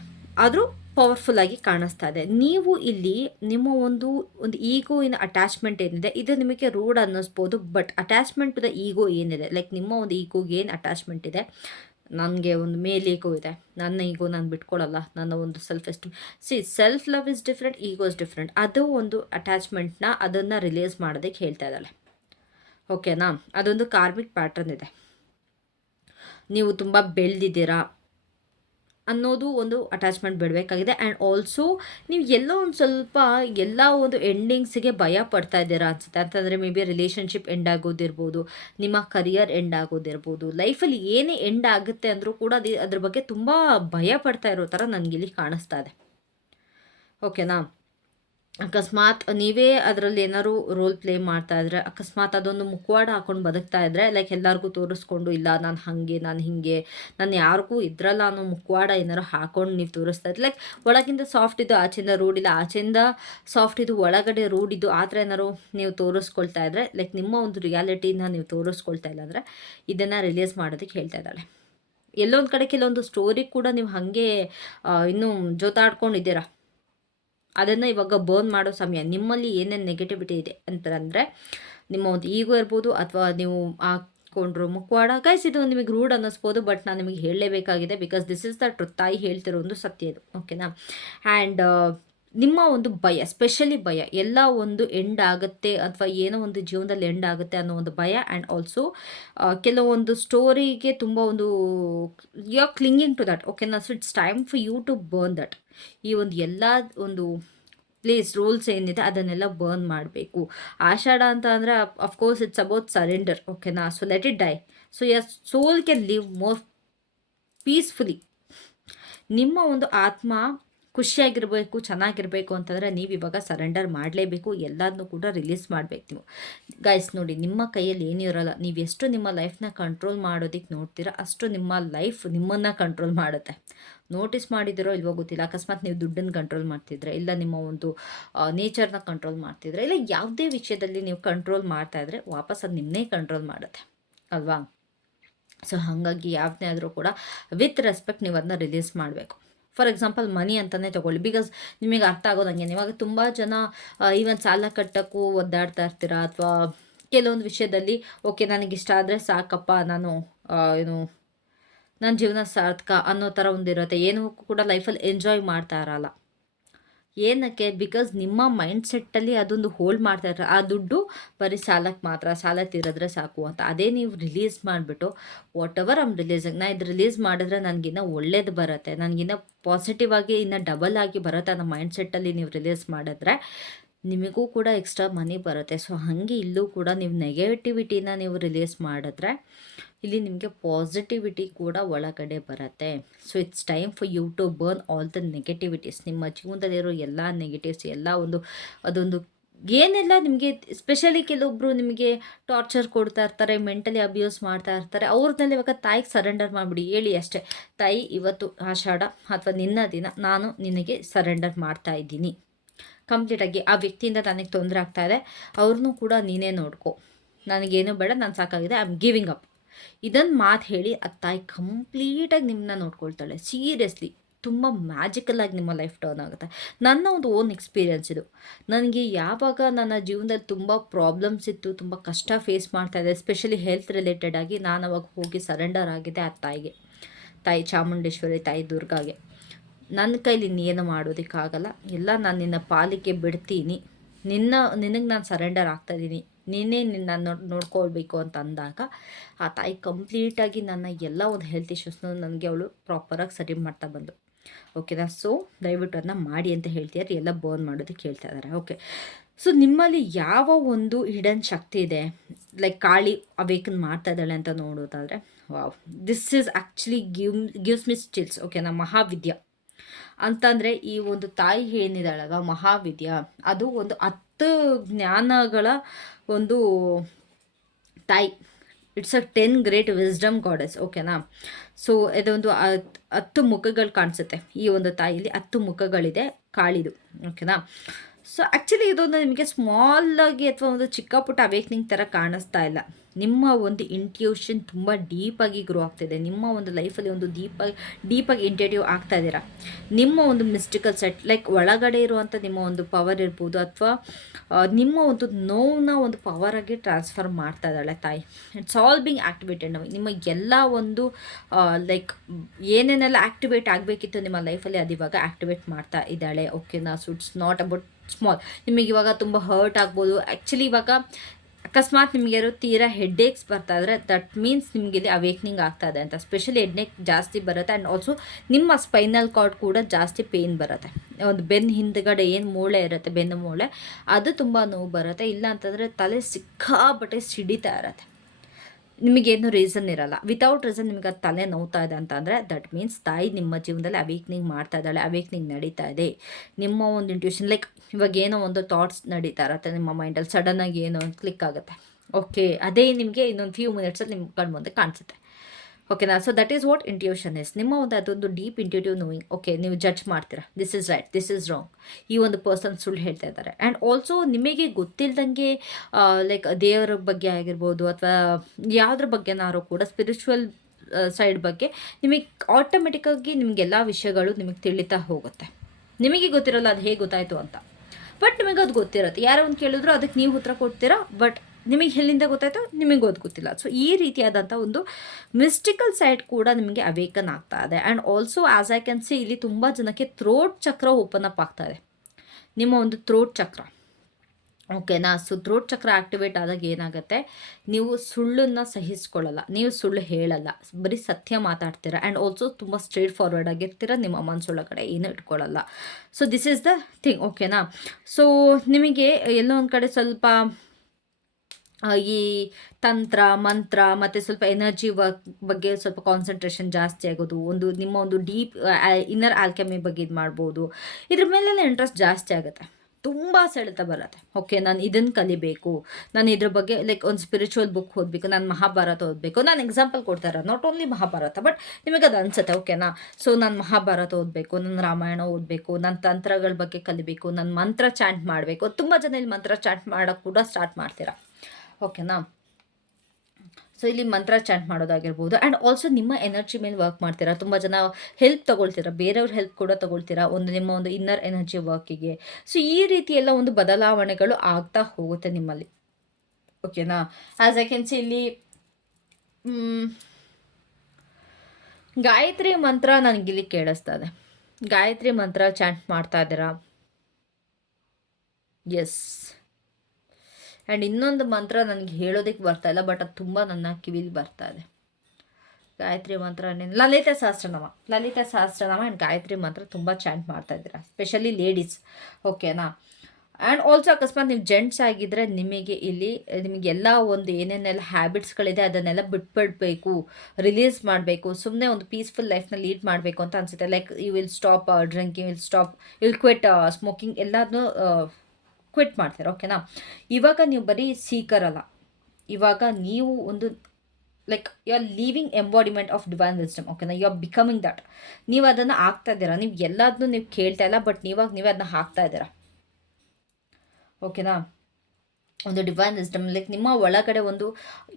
ಆದರೂ ಪವರ್ಫುಲ್ ಆಗಿ ಕಾಣಿಸ್ತಾ ಇದೆ. ನೀವು ಇಲ್ಲಿ ನಿಮ್ಮ ಒಂದು ಒಂದು ಈಗೋಯಿನ ಅಟ್ಯಾಚ್ಮೆಂಟ್ ಏನಿದೆ, ಇದು ನಿಮಗೆ ರೂಢ ಅನ್ನಿಸ್ಬೋದು but attachment to the ego ಏನಿದೆ? ಲೈಕ್ ನಿಮ್ಮ ಒಂದು ಈಗೋಗೆ ಏನು ಅಟ್ಯಾಚ್ಮೆಂಟ್ ಇದೆ? ನನಗೆ ಒಂದು ಮೇಲ್ ಇದೆ. ನನ್ನ ಈಗೋ ನಾನು ಬಿಟ್ಕೊಳ್ಳಲ್ಲ ನನ್ನ ಒಂದು self esteem see self love is different ego is different ಅದು ಒಂದು ಅಟ್ಯಾಚ್ಮೆಂಟ್ನ ಅದನ್ನು ರಿಲೀಸ್ ಮಾಡೋದಕ್ಕೆ ಹೇಳ್ತಾ ಇದ್ದಾಳೆ. ಓಕೆನಾ ಅದೊಂದು ಕಾರ್ಮಿಕ್ ಪ್ಯಾಟರ್ನ್ ಇದೆ. ನೀವು ತುಂಬ ಬೆಳೆದಿದ್ದೀರಾ? ಅನ್ನೋದು ಒಂದು ಅಟ್ಯಾಚ್ಮೆಂಟ್ ಬಿಡಬೇಕಾಗಿದೆ. ಆ್ಯಂಡ್ ಆಲ್ಸೋ ನೀವು ಎಲ್ಲೋ ಒಂದು ಸ್ವಲ್ಪ ಎಲ್ಲ ಒಂದು ಎಂಡಿಂಗ್ಸಿಗೆ ಭಯ ಪಡ್ತಾ ಇದ್ದೀರಾ ಅನ್ಸುತ್ತೆ. ಅಂತಂದರೆ ಮೇ ಬಿ ರಿಲೇಷನ್ಶಿಪ್ ಎಂಡ್ ಆಗೋದಿರ್ಬೋದು, ನಿಮ್ಮ ಕರಿಯರ್ ಎಂಡ್ ಆಗೋದಿರ್ಬೋದು ಲೈಫಲ್ಲಿ ಏನೇ ಎಂಡ್ ಆಗುತ್ತೆ ಅಂದರೂ ಕೂಡ ಅದು ಅದ್ರ ಬಗ್ಗೆ ತುಂಬ ಭಯ ಪಡ್ತಾ ಇರೋ ಥರ ನನಗಿಲ್ಲಿ ಕಾಣಿಸ್ತಾ ಇದೆ. ಓಕೆನಾ ಅಕಸ್ಮಾತ್ ನೀವೇ ಅದರಲ್ಲಿ ಏನಾದ್ರು ರೋಲ್ ಪ್ಲೇ ಮಾಡ್ತಾ ಇದ್ರೆ, ಅಕಸ್ಮಾತ್ ಅದೊಂದು ಮುಖವಾಡ ಹಾಕೊಂಡು ಬದುಕ್ತಾ ಇದ್ರೆ ಲೈಕ್ ಎಲ್ಲರಿಗೂ ತೋರಿಸ್ಕೊಂಡು, ಇಲ್ಲ ನಾನು ಹಾಗೆ, ನಾನು ಹಿಂಗೆ, ನಾನು ಯಾರಿಗೂ ಇದ್ರಲ್ಲ ಅನ್ನೋ ಮುಖವಾಡ ಏನಾರು ಹಾಕೊಂಡು ನೀವು ತೋರಿಸ್ತಾ ಇದ್ರೆ ಲೈಕ್ ಒಳಗಿಂದ ಸಾಫ್ಟ್ ಇದು, ಆಚೆಯಿಂದ ರೂಢಿಲ್ಲ ಆಚೆಯಿಂದ ಸಾಫ್ಟ್ ಇದು, ಒಳಗಡೆ ಇದು, ಆ ಥರ ಏನಾರು ನೀವು ತೋರಿಸ್ಕೊಳ್ತಾ ಇದ್ರೆ ಲೈಕ್ ನಿಮ್ಮ ಒಂದು ರಿಯಾಲಿಟಿನ ನೀವು ತೋರಿಸ್ಕೊಳ್ತಾ ಇಲ್ಲ ಅಂದರೆ ಇದನ್ನು ರಿಲೀಸ್ ಮಾಡೋದಕ್ಕೆ ಹೇಳ್ತಾ ಇದ್ದಾಳೆ. ಎಲ್ಲೊಂದು ಕಡೆ ಕೆಲವೊಂದು ಸ್ಟೋರಿ ಕೂಡ ನೀವು ಹಾಗೆ ಇನ್ನೂ ಜೋತಾಡ್ಕೊಂಡಿದ್ದೀರಾ? ಅದನ್ನು ಇವಾಗ ಬರ್ನ್ ಮಾಡೋ ಸಮಯ, ನಿಮ್ಮಲ್ಲಿ ಏನೇನು ನೆಗೆಟಿವಿಟಿ ಇದೆ ಅಂತಂದರೆ, ನಿಮ್ಮ ಒಂದು ಈಗೋ ಇರ್ಬೋದು ಅಥವಾ ನೀವು ಹಾಕ್ಕೊಂಡ್ರು ಮುಖವಾಡ. ಗೈಸ್ ಇದು ನಿಮಗೆ ರೂಡ್ ಅನ್ನಿಸ್ಬೋದು ಬಟ್ ನಾನು ನಿಮಗೆ ಹೇಳಲೇಬೇಕಾಗಿದೆ because this is the truth ತಾಯಿ ಹೇಳ್ತಿರೋ ಒಂದು ಸತ್ಯ ಇದು ಓಕೆನಾ ಆ್ಯಂಡ್ ನಿಮ್ಮ ಒಂದು ಭಯ ಸ್ಪೆಷಲಿ ಭಯ, ಎಲ್ಲ ಒಂದು ಎಂಡ್ ಆಗುತ್ತೆ ಅಥವಾ ಏನೋ ಒಂದು ಜೀವನದಲ್ಲಿ ಎಂಡ್ ಆಗುತ್ತೆ ಅನ್ನೋ ಒಂದು ಭಯ ಆ್ಯಂಡ್ ಆಲ್ಸೋ ಕೆಲವೊಂದು ಸ್ಟೋರಿಗೆ ತುಂಬ ಒಂದು you are clinging to that ಓಕೆನಾ so it's time for you to burn that ಈ ಒಂದು ಎಲ್ಲ ಒಂದು ಪ್ಲೇಸ್ ರೂಲ್ಸ್ ಏನಿದೆ ಅದನ್ನೆಲ್ಲ ಬರ್ನ್ ಮಾಡಬೇಕು. ಆಷಾಢ ಅಂತ ಅಂದರೆ of course it's about surrender ಓಕೆನಾ so let it die so your soul can live more peacefully ನಿಮ್ಮ ಒಂದು ಆತ್ಮ ಖುಷಿಯಾಗಿರಬೇಕು, ಚೆನ್ನಾಗಿರಬೇಕು ಅಂತಂದರೆ ನೀವು ಇವಾಗ ಸರೆಂಡರ್ ಮಾಡಲೇಬೇಕು ಎಲ್ಲದನ್ನೂ ಕೂಡ ರಿಲೀಸ್ ಮಾಡಬೇಕು ನೀವು. ಗೈಸ್ ನೋಡಿ, ನಿಮ್ಮ ಕೈಯಲ್ಲಿ ಏನೂ ಇರೋಲ್ಲ. ನೀವು ಎಷ್ಟು ನಿಮ್ಮ ಲೈಫ್ನ ಕಂಟ್ರೋಲ್ ಮಾಡೋದಕ್ಕೆ ನೋಡ್ತೀರಾ, ಅಷ್ಟು ನಿಮ್ಮ ಲೈಫ್ ನಿಮ್ಮನ್ನು ಕಂಟ್ರೋಲ್ ಮಾಡುತ್ತೆ. ನೋಟಿಸ್ ಮಾಡಿದಿರೋ ಇಲ್ವೋ ಗೊತ್ತಿಲ್ಲ. ಅಕಸ್ಮಾತ್ ನೀವು ದುಡ್ಡನ್ನು ಕಂಟ್ರೋಲ್ ಮಾಡ್ತಿದ್ರೆ, ಇಲ್ಲ ನಿಮ್ಮ ಒಂದು ನೇಚರ್ನ ಕಂಟ್ರೋಲ್ ಮಾಡ್ತಿದ್ರೆ, ಇಲ್ಲ ಯಾವುದೇ ವಿಷಯದಲ್ಲಿ ನೀವು ಕಂಟ್ರೋಲ್ ಮಾಡ್ತಾ ಇದ್ರೆ ವಾಪಸ್ ಅದು ನಿಮ್ಮನ್ನೇ ಕಂಟ್ರೋಲ್ ಮಾಡುತ್ತೆ. ಅಲ್ವಾ? ಸೊ ಹಾಗಾಗಿ ಯಾವುದೇ ಆದರೂ ಕೂಡ ವಿತ್ ರೆಸ್ಪೆಕ್ಟ್ ನೀವು ಅದನ್ನ ರಿಲೀಸ್ ಮಾಡಬೇಕು. ಫಾರ್ ಎಕ್ಸಾಂಪಲ್ ಮನಿ ಅಂತಲೇ ತಗೊಳ್ಳಿ. ಬಿಕಾಸ್ ನಿಮಗೆ ಅರ್ಥ ಆಗೋದಂಗೆ ಇವಾಗ ತುಂಬ ಜನ ಈವನ್ ಸಾಲ ಕಟ್ಟೋಕ್ಕೂ ಒದ್ದಾಡ್ತಾ ಇರ್ತೀರಾ? ಅಥವಾ ಕೆಲವೊಂದು ವಿಷಯದಲ್ಲಿ ಓಕೆ ನನಗಿಷ್ಟ ಆದರೆ ಸಾಕಪ್ಪ, ನಾನು ಏನು ನನ್ನ ಜೀವನ ಸಾರ್ಥಕ ಅನ್ನೋ ಥರ ಒಂದಿರುತ್ತೆ. ಏನೂ ಕೂಡ ಲೈಫಲ್ಲಿ ಎಂಜಾಯ್ ಮಾಡ್ತಾ ಇರಲ್ಲ. ಏನಕ್ಕೆ? ಬಿಕಾಸ್ ನಿಮ್ಮ ಮೈಂಡ್ ಸೆಟ್ಟಲ್ಲಿ ಅದೊಂದು ಹೋಲ್ಡ್ ಮಾಡ್ತಾ ಇರ ಆ ದುಡ್ಡು ಬರೀ ಸಾಲಕ್ಕೆ ಮಾತ್ರ, ಸಾಲ ತೀರಿದ್ರೆ ಸಾಕು ಅಂತ. ಅದೇ ನೀವು ರಿಲೀಸ್ ಮಾಡಿಬಿಟ್ಟು ವಾಟ್ ಎವರ್ ಆಮ್ ರಿಲೀಸಿಂಗ್ ನಾ ಇದು ರಿಲೀಸ್ ಮಾಡಿದ್ರೆ ನನಗಿನ್ನ ಒಳ್ಳೇದು ಬರುತ್ತೆ. ನನಗಿನ್ನ ಪಾಸಿಟಿವ್ ಆಗಿ, ಇನ್ನು ಡಬಲ್ ಆಗಿ ಬರುತ್ತೆ ಅನ್ನೋ ಮೈಂಡ್ ಸೆಟ್ಟಲ್ಲಿ ನೀವು ರಿಲೀಸ್ ಮಾಡಿದ್ರೆ ನಿಮಗೂ ಕೂಡ ಎಕ್ಸ್ಟ್ರಾ ಮನಿ ಬರುತ್ತೆ. ಸೊ ಹಾಗೆ ಇಲ್ಲೂ ಕೂಡ ನೀವು ನೆಗೆಟಿವಿಟಿನ ನೀವು ರಿಲೀಸ್ ಮಾಡಿದ್ರೆ ಇಲ್ಲಿ ನಿಮಗೆ ಪಾಸಿಟಿವಿಟಿ ಕೂಡ ಒಳಗಡೆ ಬರುತ್ತೆ. So it's time for you to burn all the negativities ನಿಮ್ಮ ಜೀವನದಲ್ಲಿರೋ ಎಲ್ಲ ನೆಗೆಟಿವ್ಸ್ ಎಲ್ಲ ಒಂದು, ಅದೊಂದು, ಏನೆಲ್ಲ ನಿಮಗೆ ಸ್ಪೆಷಲಿ ಕೆಲವೊಬ್ಬರು ನಿಮಗೆ ಟಾರ್ಚರ್ ಕೊಡ್ತಾ ಇರ್ತಾರೆ ಮೆಂಟಲಿ ಅಬ್ಯೂಸ್ ಮಾಡ್ತಾ ಇರ್ತಾರೆ ಅವ್ರನ್ನೆಲ್ಲ ಇವಾಗ ತಾಯಿಗೆ ಸರೆಂಡರ್ ಮಾಡಿಬಿಡಿ. ಹೇಳಿ ಅಷ್ಟೇ, ತಾಯಿ ಇವತ್ತು ಆಷಾಢ ಅಥವಾ ನಿನ್ನ ದಿನ, ನಾನು ನಿನಗೆ ಸರೆಂಡರ್ ಮಾಡ್ತಾ ಇದ್ದೀನಿ. ಕಂಪ್ಲೀಟಾಗಿ ಆ ವ್ಯಕ್ತಿಯಿಂದ ನನಗೆ ತೊಂದರೆ ಆಗ್ತಾ ಇದೆ. ಅವ್ರನ್ನೂ ಕೂಡ ನೀನೇ ನೋಡ್ಕೊ. ನನಗೇನು ಬೇಡ, ನಾನು ಸಾಕಾಗಿದೆ ಐ ಆಮ್ ಗಿವಿಂಗ್ ಅಪ್ ಇದನ್ನು ಮಾತು ಹೇಳಿ ಆ ತಾಯಿ ಕಂಪ್ಲೀಟಾಗಿ ನಿಮ್ಮನ್ನ ನೋಡ್ಕೊಳ್ತಾಳೆ. ಸೀರಿಯಸ್ಲಿ ತುಂಬ ಮ್ಯಾಜಿಕಲ್ ಆಗಿ ನಿಮ್ಮ ಲೈಫ್ ಟರ್ನ್ ಆಗುತ್ತೆ. ನನ್ನ ಒಂದು ಓನ್ ಎಕ್ಸ್ಪೀರಿಯನ್ಸ್ ಇದು. ನನಗೆ ಯಾವಾಗ ನನ್ನ ಜೀವನದಲ್ಲಿ ತುಂಬ ಪ್ರಾಬ್ಲಮ್ಸ್ ಇತ್ತು, ತುಂಬ ಕಷ್ಟ ಫೇಸ್ ಮಾಡ್ತಾ ಇದೆ ಎಸ್ಪೆಷಲಿ ಹೆಲ್ತ್ ರಿಲೇಟೆಡ್ ಆಗಿ ನಾನು ಅವಾಗ ಹೋಗಿ ಸರೆಂಡರ್ ಆಗಿದೆ ಆ ತಾಯಿಗೆ. ತಾಯಿ ಚಾಮುಂಡೇಶ್ವರಿ, ತಾಯಿ ದುರ್ಗಾಗೆ. ನನ್ನ ಕೈಲಿ ಇನ್ನೇನು ಮಾಡೋದಕ್ಕಾಗಲ್ಲ. ಎಲ್ಲ ನಾನು ನಿನ್ನ ಪಾಲಿಕೆ ಬಿಡ್ತೀನಿ. ನಿನ್ನ, ನಿನಗೆ ನಾನು ಸರೆಂಡರ್ ಆಗ್ತಾ ಇದ್ದೀನಿ. ನೀನೇ ನಿನ್ನ ನೋಡ್ ನೋಡ್ಕೊಳ್ಬೇಕು ಅಂತ ಅಂದಾಗ, ಆ ತಾಯಿ ಕಂಪ್ಲೀಟಾಗಿ ನನ್ನ ಎಲ್ಲ ಒಂದು ಹೆಲ್ತ್ ಇಶ್ಯೂಸ್ನ ನನಗೆ ಅವಳು ಪ್ರಾಪರಾಗಿ ಸರಿ ಮಾಡ್ತಾ ಬಂದು. ಓಕೆನಾ ಸೊ ದಯವಿಟ್ಟು ಅದನ್ನ ಮಾಡಿ ಅಂತ ಹೇಳ್ತಿದ್ದಾರೆ ಎಲ್ಲ ಬರ್ನ್ ಮಾಡೋದಕ್ಕೆ ಹೇಳ್ತಾ ಇದ್ದಾರೆ ಓಕೆ ಸೊ ನಿಮ್ಮಲ್ಲಿ ಯಾವ ಒಂದು ಹಿಡನ್ ಶಕ್ತಿ ಇದೆ? ಲೈಕ್ ಕಾಳಿ ಅವೇಕನ್ ಮಾಡ್ತಾ ಇದ್ದಾಳೆ ಅಂತ ನೋಡೋದಾದರೆ wow this is actually give gives miss stills ಓಕೆನಾ ಮಹಾವಿದ್ಯ. ಅಂತಂದರೆ ಈ ಒಂದು ತಾಯಿ ಏನಿದ್ದಾಳಲ್ವ ಮಹಾವಿದ್ಯ, ಅದು ಒಂದು ಹತ್ತು ಜ್ಞಾನಗಳ ಒಂದು ತಾಯಿ. It's a ten great wisdom goddess ಓಕೆನಾ ಸೊ ಇದೊಂದು ಹತ್- ಹತ್ತು ಮುಖಗಳು ಕಾಣಿಸುತ್ತೆ. ಈ ಒಂದು ತಾಯಿಯಲ್ಲಿ ಹತ್ತು ಮುಖಗಳಿದೆ, ಕಾಳಿದು ಓಕೆನಾ ಸೊ ಆ್ಯಕ್ಚುಲಿ ಇದೊಂದು ನಿಮಗೆ ಸ್ಮಾಲ್ ಆಗಿ ಅಥವಾ ಒಂದು ಚಿಕ್ಕ ಪುಟ್ಟ ಅವೇಕ್ನಿಂಗ್ ಥರ ಕಾಣಿಸ್ತಾ ಇಲ್ಲ. ನಿಮ್ಮ ಒಂದು ಇಂಟ್ಯೂಷನ್ ತುಂಬ ಡೀಪಾಗಿ ಗ್ರೋ ಆಗ್ತಿದೆ. ನಿಮ್ಮ ಒಂದು ಲೈಫಲ್ಲಿ ಒಂದು ಡೀಪಾಗಿ ಡೀಪಾಗಿ ಇಂಟೇಟಿವ್ ಆಗ್ತಾ ಇದ್ದೀರಾ? ನಿಮ್ಮ ಒಂದು ಮಿಸ್ಟಿಕಲ್ ಸೆಟ್ ಲೈಕ್ ಒಳಗಡೆ ಇರುವಂಥ ನಿಮ್ಮ ಒಂದು ಪವರ್ ಇರ್ಬೋದು ಅಥವಾ ನಿಮ್ಮ ಒಂದು ನೋವನ್ನ ಒಂದು ಪವರಾಗಿ ಟ್ರಾನ್ಸ್ಫರ್ ಮಾಡ್ತಾ ಇದ್ದಾಳೆ ತಾಯಿ. ಇಟ್ಸ್ ಆಲ್ ಬಿಂಗ್ ಆಕ್ಟಿವೇಟೆಡ್ ನಾವು ನಿಮ್ಮ ಎಲ್ಲ ಒಂದು ಲೈಕ್ ಏನೇನೆಲ್ಲ ಆ್ಯಕ್ಟಿವೇಟ್ ಆಗಬೇಕಿತ್ತು ನಿಮ್ಮ ಲೈಫಲ್ಲಿ ಅದು ಇವಾಗ ಆ್ಯಕ್ಟಿವೇಟ್ ಮಾಡ್ತಾ ಇದ್ದಾಳೆ. ಓಕೆನಾ so it's not about small ನಿಮಗೆ ಇವಾಗ ತುಂಬ ಹರ್ಟ್ ಆಗ್ಬೋದು. ಆ್ಯಕ್ಚುಲಿ ಇವಾಗ ಅಕಸ್ಮಾತ್ ನಿಮಗೆ ಯಾರು ತೀರಾ ಏಕ್ಸ್ ಬರ್ತಾ ಇದ್ರೆ ದಟ್ ಮೀನ್ಸ್ ನಿಮಗೆ ಇಲ್ಲಿ ಅವೇಕ್ನಿಂಗ್ ಆಗ್ತಾ ಇದೆ ಅಂತ. ಸ್ಪೆಷಲಿ ಹೆಡ್ನೇಕ್ ಜಾಸ್ತಿ ಬರುತ್ತೆ ಆ್ಯಂಡ್ ಆಲ್ಸೋ ನಿಮ್ಮ ಸ್ಪೈನಲ್ ಕಾರ್ಡ್ ಕೂಡ ಜಾಸ್ತಿ ಪೇಯ್ನ್ ಬರುತ್ತೆ. ಒಂದು ಬೆನ್ನು ಹಿಂದ್ಗಡೆ ಏನು ಮೂಳೆ ಇರುತ್ತೆ, ಬೆನ್ನು ಮೂಳೆ, ಅದು ತುಂಬ ನೋವು ಬರುತ್ತೆ. ಇಲ್ಲ ಅಂತಂದರೆ ತಲೆ ಸಿಕ್ಕಾಬಟ್ಟೆ ಸಿಡಿತಾ ಇರತ್ತೆ. ನಿಮಗೇನು ರೀಸನ್ ಇರಲ್ಲ. ವಿತೌಟ್ ರೀಸನ್ ನಿಮಗೆ ಅದು ತಲೆ ನೋವ್ತಾ ಇದೆ ಅಂತ ಅಂದರೆ ದಟ್ ಮೀನ್ಸ್ ತಾಯಿ ನಿಮ್ಮ ಜೀವನದಲ್ಲಿ ಅವೇಕ್ನಿಂಗ್ ಮಾಡ್ತಾ ಇದ್ದಾಳೆ ಅವೇಕ್ನಿಂಗ್ ನಡೀತಾ ಇದೆ. ನಿಮ್ಮ ಒಂದು ಇಂಟ್ಯೂಷನ್ ಲೈಕ್ ಇವಾಗ ಏನೋ ಒಂದು ಥಾಟ್ಸ್ ನಡೀತಾ ಇರತ್ತೆ, ನಿಮ್ಮ ಮೈಂಡಲ್ಲಿ ಸಡನ್ನಾಗಿ ಏನೋ ಒಂದು ಕ್ಲಿಕ್ ಆಗುತ್ತೆ. ಓಕೆ ಅದೇ ನಿಮಗೆ ಇನ್ನೊಂದು ಫ್ಯೂ ಮಿನಿಟ್ಸಲ್ಲಿ ನಿಮ್ಮ ಕಣ್ಮುಂದೆ ಕಾಣಿಸುತ್ತೆ. ಓಕೆನಾ so that is what intuition is ನಿಮ್ಮ ಒಂದು ಅದೊಂದು ಡೀಪ್ ಇಂಟ್ಯೂಟಿವ್ ನೋಯಿಂಗ್ ಓಕೆ ನೀವು ಜಡ್ಜ್ ಮಾಡ್ತೀರಾ. This is right this is wrong ಈ ಒಂದು ಪರ್ಸನ್ ಸುಳ್ಳು ಹೇಳ್ತಾ ಇದ್ದಾರೆ. ಆ್ಯಂಡ್ ಆಲ್ಸೋ ನಿಮಗೆ ಗೊತ್ತಿಲ್ಲದಂಗೆ ಲೈಕ್ ದೇವರ ಬಗ್ಗೆ ಆಗಿರ್ಬೋದು ಅಥವಾ ಯಾವುದ್ರ ಬಗ್ಗೆನಾರು ಕೂಡ ಸ್ಪಿರಿಚುವಲ್ ಸೈಡ್ ಬಗ್ಗೆ ನಿಮಗೆ ಆಟೋಮೆಟಿಕ್ಕಾಗಿ ನಿಮಗೆಲ್ಲ ವಿಷಯಗಳು ನಿಮಗೆ ತಿಳಿತಾ ಹೋಗುತ್ತೆ. ನಿಮಗೆ ಗೊತ್ತಿರಲ್ಲ ಅದು ಹೇಗೆ ಗೊತ್ತಾಯಿತು ಅಂತ. ಬಟ್ ನಿಮಗೆ ಅದು ಗೊತ್ತಿರುತ್ತೆ. ಯಾರೋ ಒಂದು ಕೇಳಿದ್ರು, ಅದಕ್ಕೆ ನೀವು ಉತ್ತರ ಕೊಡ್ತೀರಾ? ಬಟ್ ನಿಮಗೆ ಎಲ್ಲಿಂದ ಗೊತ್ತಾಯ್ತು ನಿಮಗೆ ಗೊತ್ತಿಲ್ಲ. ಸೊ ಈ ರೀತಿಯಾದಂಥ ಒಂದು ಮಿಸ್ಟಿಕಲ್ ಸೈಡ್ ಕೂಡ ನಿಮಗೆ ಅವೇಕನ್ ಆಗ್ತಾ ಇದೆ. And also as I can see ಇಲ್ಲಿ ತುಂಬ ಜನಕ್ಕೆ ಥ್ರೋಟ್ ಚಕ್ರ ಓಪನ್ ಅಪ್ ಆಗ್ತಾ ಇದೆ. ನಿಮ್ಮ ಒಂದು ಥ್ರೋಟ್ ಚಕ್ರ. ಓಕೆನಾ ಸೊ ಥ್ರೋಟ್ ಚಕ್ರ ಆಕ್ಟಿವೇಟ್ ಆದಾಗ ಏನಾಗುತ್ತೆ? ನೀವು ಸುಳ್ಳನ್ನು ಸಹಿಸ್ಕೊಳ್ಳಲ್ಲ. ನೀವು ಸುಳ್ಳು ಹೇಳಲ್ಲ. ಬರೀ ಸತ್ಯ ಮಾತಾಡ್ತೀರ. ಆ್ಯಂಡ್ ಆಲ್ಸೋ ತುಂಬ ಸ್ಟ್ರೇಟ್ ಫಾರ್ವರ್ಡ್ ಆಗಿರ್ತೀರ. ನಿಮ್ಮ ಮನಸ್ಸೊಳಗಡೆ ಏನು ಇಟ್ಕೊಳ್ಳಲ್ಲ. So this is the thing ಓಕೆನಾ ಸೊ ನಿಮಗೆ ಎಲ್ಲೋ ಒಂದು ಕಡೆ ಸ್ವಲ್ಪ ಈ ತಂತ್ರ, ಮಂತ್ರ ಮತ್ತು ಸ್ವಲ್ಪ ಎನರ್ಜಿ ವರ್ಕ್ ಬಗ್ಗೆ ಸ್ವಲ್ಪ ಕಾನ್ಸಂಟ್ರೇಷನ್ ಜಾಸ್ತಿ ಆಗೋದು, ಒಂದು ನಿಮ್ಮ ಒಂದು ಡೀಪ್ ಇನ್ನರ್ ಆಲ್ಕೆಮಿ ಬಗ್ಗೆ ಇದು ಮಾಡ್ಬೋದು. ಇದ್ರ ಮೇಲೆಲ್ಲ ಇಂಟ್ರೆಸ್ಟ್ ಜಾಸ್ತಿ ಆಗುತ್ತೆ. ತುಂಬ ಸೆಳೆತ ಬರುತ್ತೆ. ಓಕೆ ನಾನು ಇದನ್ನು ಕಲಿಬೇಕು. ನಾನು ಇದ್ರ ಬಗ್ಗೆ ಲೈಕ್ ಒಂದು ಸ್ಪಿರಿಚುವಲ್ ಬುಕ್ ಓದಬೇಕು, ನಾನು ಮಹಾಭಾರತ ಓದಬೇಕು. ನಾನು ಎಕ್ಸಾಂಪಲ್ ಕೊಡ್ತಾರೆ ನಾಟ್ ಓನ್ಲಿ ಮಹಾಭಾರತ ಬಟ್ ನಿಮಗೆ ಅದು ಅನ್ಸುತ್ತೆ ಓಕೆನಾ ಸೊ ನಾನು ಮಹಾಭಾರತ ಓದಬೇಕು, ನಾನು ರಾಮಾಯಣ ಓದಬೇಕು ನನ್ನ ತಂತ್ರಗಳ ಬಗ್ಗೆ ಕಲಿಬೇಕು, ನಾನು ಮಂತ್ರ ಚಾಂಟ್ ಮಾಡಬೇಕು. ತುಂಬ ಜನ ಇಲ್ಲಿ ಮಂತ್ರ ಚಾಂಟ್ ಮಾಡೋಕ್ಕೆ ಕೂಡ ಸ್ಟಾರ್ಟ್ ಮಾಡ್ತೀರಾ? ಓಕೆನಾ ಸೊ ಇಲ್ಲಿ ಮಂತ್ರ ಚಾಂಟ್ ಮಾಡೋದಾಗಿರ್ಬೋದು. ಆ್ಯಂಡ್ ಆಲ್ಸೋ ನಿಮ್ಮ ಎನರ್ಜಿ ಮೇಲೆ ವರ್ಕ್ ಮಾಡ್ತೀರಾ? ತುಂಬ ಜನ ಹೆಲ್ಪ್ ತೊಗೊಳ್ತೀರಾ? ಬೇರೆಯವ್ರ ಹೆಲ್ಪ್ ಕೂಡ ತೊಗೊಳ್ತೀರಾ? ಒಂದು ನಿಮ್ಮ ಒಂದು ಇನ್ನರ್ ಎನರ್ಜಿ ವರ್ಕಿಗೆ ಸೊ ಈ ರೀತಿ ಎಲ್ಲ ಒಂದು ಬದಲಾವಣೆಗಳು ಆಗ್ತಾ ಹೋಗುತ್ತೆ ನಿಮ್ಮಲ್ಲಿ. ಓಕೆನಾ ಆ್ಯಸ್ ಐ ಕ್ಯಾನ್ ಸಿ ಇಲ್ಲಿ ಗಾಯತ್ರಿ ಮಂತ್ರ ನನಗಿಲ್ಲಿ ಕೇಳಿಸ್ತಾ ಇದೆ. ಗಾಯತ್ರಿ ಮಂತ್ರ ಚಾಂಟ್ ಮಾಡ್ತಾ ಇದ್ದೀರಾ? ಎಸ್ ಆ್ಯಂಡ್ ಇನ್ನೊಂದು ಮಂತ್ರ ನನಗೆ ಹೇಳೋದಕ್ಕೆ ಬರ್ತಾ ಇಲ್ಲ ಬಟ್ ಅದು ತುಂಬ ನನ್ನ ಕಿವಿಲಿ ಬರ್ತಾ ಇದೆ. ಗಾಯತ್ರಿ ಮಂತ್ರ ಲಲಿತ ಸಹಸ್ರನಾಮ. ಲಲಿತ ಸಹಸ್ರನಾಮ ಆ್ಯಂಡ್ ಗಾಯತ್ರಿ ಮಂತ್ರ ತುಂಬ ಚಾಂಟ್ ಮಾಡ್ತಾ ಇದ್ದೀರಾ? ಸ್ಪೆಷಲಿ ಲೇಡೀಸ್ ಓಕೆನಾ ಆ್ಯಂಡ್ ಆಲ್ಸೋ ಅಕಸ್ಮಾತ್ ನೀವು ಜೆಂಟ್ಸ್ ಆಗಿದ್ದರೆ ನಿಮಗೆ ಇಲ್ಲಿ ನಿಮಗೆಲ್ಲ ಒಂದು ಏನೇನೆಲ್ಲ ಹ್ಯಾಬಿಟ್ಸ್ಗಳಿದೆ ಅದನ್ನೆಲ್ಲ ಬಿಟ್ಬಿಡ್ಬೇಕು ರಿಲೀಸ್ ಮಾಡಬೇಕು ಸುಮ್ಮನೆ ಒಂದು ಪೀಸ್ಫುಲ್ ಲೈಫ್ನ ಲೀಡ್ ಮಾಡಬೇಕು ಅಂತ ಅನಿಸುತ್ತೆ. Like you will stop drinking will stop will quit smoking ಎಲ್ಲದನ್ನೂ ಕ್ವಿಟ್ ಮಾಡ್ತೀರ ಓಕೆನಾ ಇವಾಗ ನೀವು ಬರೀ ಸೀಕರ್ ಅಲ್ಲ. ಇವಾಗ ನೀವು ಒಂದು like you are living embodiment of divine wisdom ಓಕೆನಾ ಯು ಆರ್ ಬಿಕಮಿಂಗ್ ದಟ್ ನೀವು ಅದನ್ನು ಆಗ್ತಾ ಇದ್ದೀರಾ? ನೀವು ಎಲ್ಲದನ್ನೂ ನೀವು ಕೇಳ್ತಾ ಇಲ್ಲ ಬಟ್ ನೀವಾಗ ನೀವೇ ಅದನ್ನ ಹಾಕ್ತಾ ಇದ್ದೀರಾ? ಓಕೆನಾ ಒಂದು ಡಿವೈನ್ ವಿಸ್ಡಮ್ ಲೈಕ್ ನಿಮ್ಮ ಒಳಗಡೆ ಒಂದು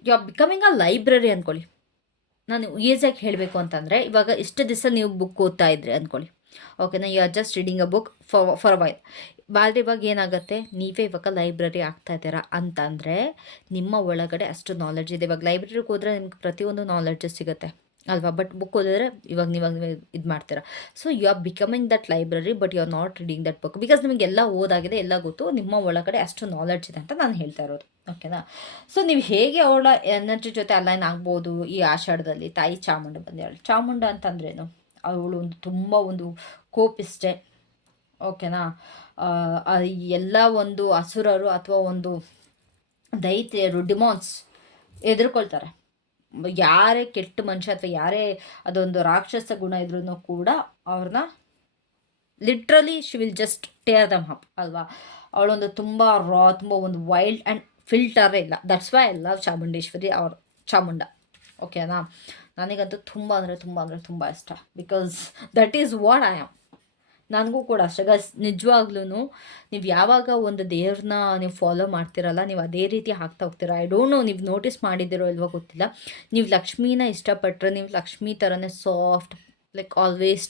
you are becoming a library ಅಂದ್ಕೊಳ್ಳಿ ನಾನು ಈಸಿಯಾಗಿ ಹೇಳಬೇಕು ಅಂತಂದರೆ, ಇವಾಗ ಇಷ್ಟು ದಿವಸ ನೀವು ಬುಕ್ ಓದ್ತಾ ಇದ್ರಿ ಅಂದ್ಕೊಳ್ಳಿ ಓಕೆನಾ you are just reading a book for for while ಆದರೆ ಇವಾಗ ಏನಾಗುತ್ತೆ? ನೀವೇ ಇವಾಗ ಲೈಬ್ರರಿ ಆಗ್ತಾ ಇದ್ದೀರಾ ಅಂತಂದರೆ ನಿಮ್ಮ ಒಳಗಡೆ ಅಷ್ಟು ನಾಲೆಡ್ಜ್ ಇದೆ. ಇವಾಗ ಲೈಬ್ರರಿಗೆ ಹೋದರೆ ನಿಮ್ಗೆ ಪ್ರತಿಯೊಂದು ನಾಲೆಡ್ಜ್ ಸಿಗುತ್ತೆ ಅಲ್ವಾ? ಬಟ್ ಬುಕ್ ಓದಿದ್ರೆ ಇವಾಗ ನೀವಾಗ ನೀವು ಇದು ಮಾಡ್ತೀರಾ. So you are becoming that library but you are not reading that book because ನಿಮಗೆಲ್ಲ ಓದಾಗಿದೆ, ಎಲ್ಲ ಗೊತ್ತು, ನಿಮ್ಮ ಒಳಗಡೆ ಅಷ್ಟು ನಾಲೆಡ್ಜ್ ಇದೆ ಅಂತ ನಾನು ಹೇಳ್ತಾ ಇರೋದು. ಓಕೆನಾ ಸೊ ನೀವು ಹೇಗೆ ಅವಳ ಎನರ್ಜಿ ಜೊತೆ ಅಲೈನ್ ಆಗ್ಬೋದು ಈ ಆಷಾಢದಲ್ಲಿ? ತಾಯಿ ಚಾಮುಂಡ ಬಂದಿದ್ದಾಳೆ. ಚಾಮುಂಡ ಅಂತಂದ್ರೇನು? ಅವಳು ಒಂದು ತುಂಬ ಒಂದು ಕೋಪಿಸ್ಟೆ ಓಕೆನಾ? ಎಲ್ಲ ಒಂದು ಅಸುರರು ಅಥವಾ ಒಂದು ದೈತ್ಯರು ಡಿಮಾನ್ಸ್ ಎದುರ್ಕೊಳ್ತಾರೆ. ಯಾರೇ ಕೆಟ್ಟ ಮನುಷ್ಯ ಅಥವಾ ಯಾರೇ ಅದೊಂದು ರಾಕ್ಷಸ ಗುಣ ಇದ್ರೂ ಕೂಡ ಅವ್ರನ್ನ literally she will just tear them up ಅಲ್ವಾ? ಅವಳೊಂದು ತುಂಬ ರಾ ತುಂಬ ಒಂದು ವೈಲ್ಡ್ ಆ್ಯಂಡ್ ಫಿಲ್ಟರೇ ಇಲ್ಲ. That's why I love Chamundeshwari, ಅವ್ರ ಚಾಮುಂಡ. ಓಕೆನಾ? ನನಗಂತೂ ತುಂಬ ಅಂದರೆ ತುಂಬ ಅಂದರೆ ತುಂಬ ಇಷ್ಟ. Because that is what I am ನನಗೂ ಕೂಡ ಅಷ್ಟೇ. ಗಸ್ ನಿಜವಾಗ್ಲೂ ನೀವು ಯಾವಾಗ ಒಂದು ದೇವ್ರನ್ನ ನೀವು ಫಾಲೋ ಮಾಡ್ತಿರಲ್ಲ, ನೀವು ಅದೇ ರೀತಿ ಹಾಕ್ತಾ ಹೋಗ್ತೀರಾ? ಐ ಡೋಂಟ್ ನೋ ನೀವು ನೋಟಿಸ್ ಮಾಡಿದ್ದೀರೋ ಇಲ್ವೋ ಗೊತ್ತಿಲ್ಲ. ನೀವು ಲಕ್ಷ್ಮೀನ ಇಷ್ಟಪಟ್ಟರೆ ನೀವು ಲಕ್ಷ್ಮೀ ಥರನೇ soft like always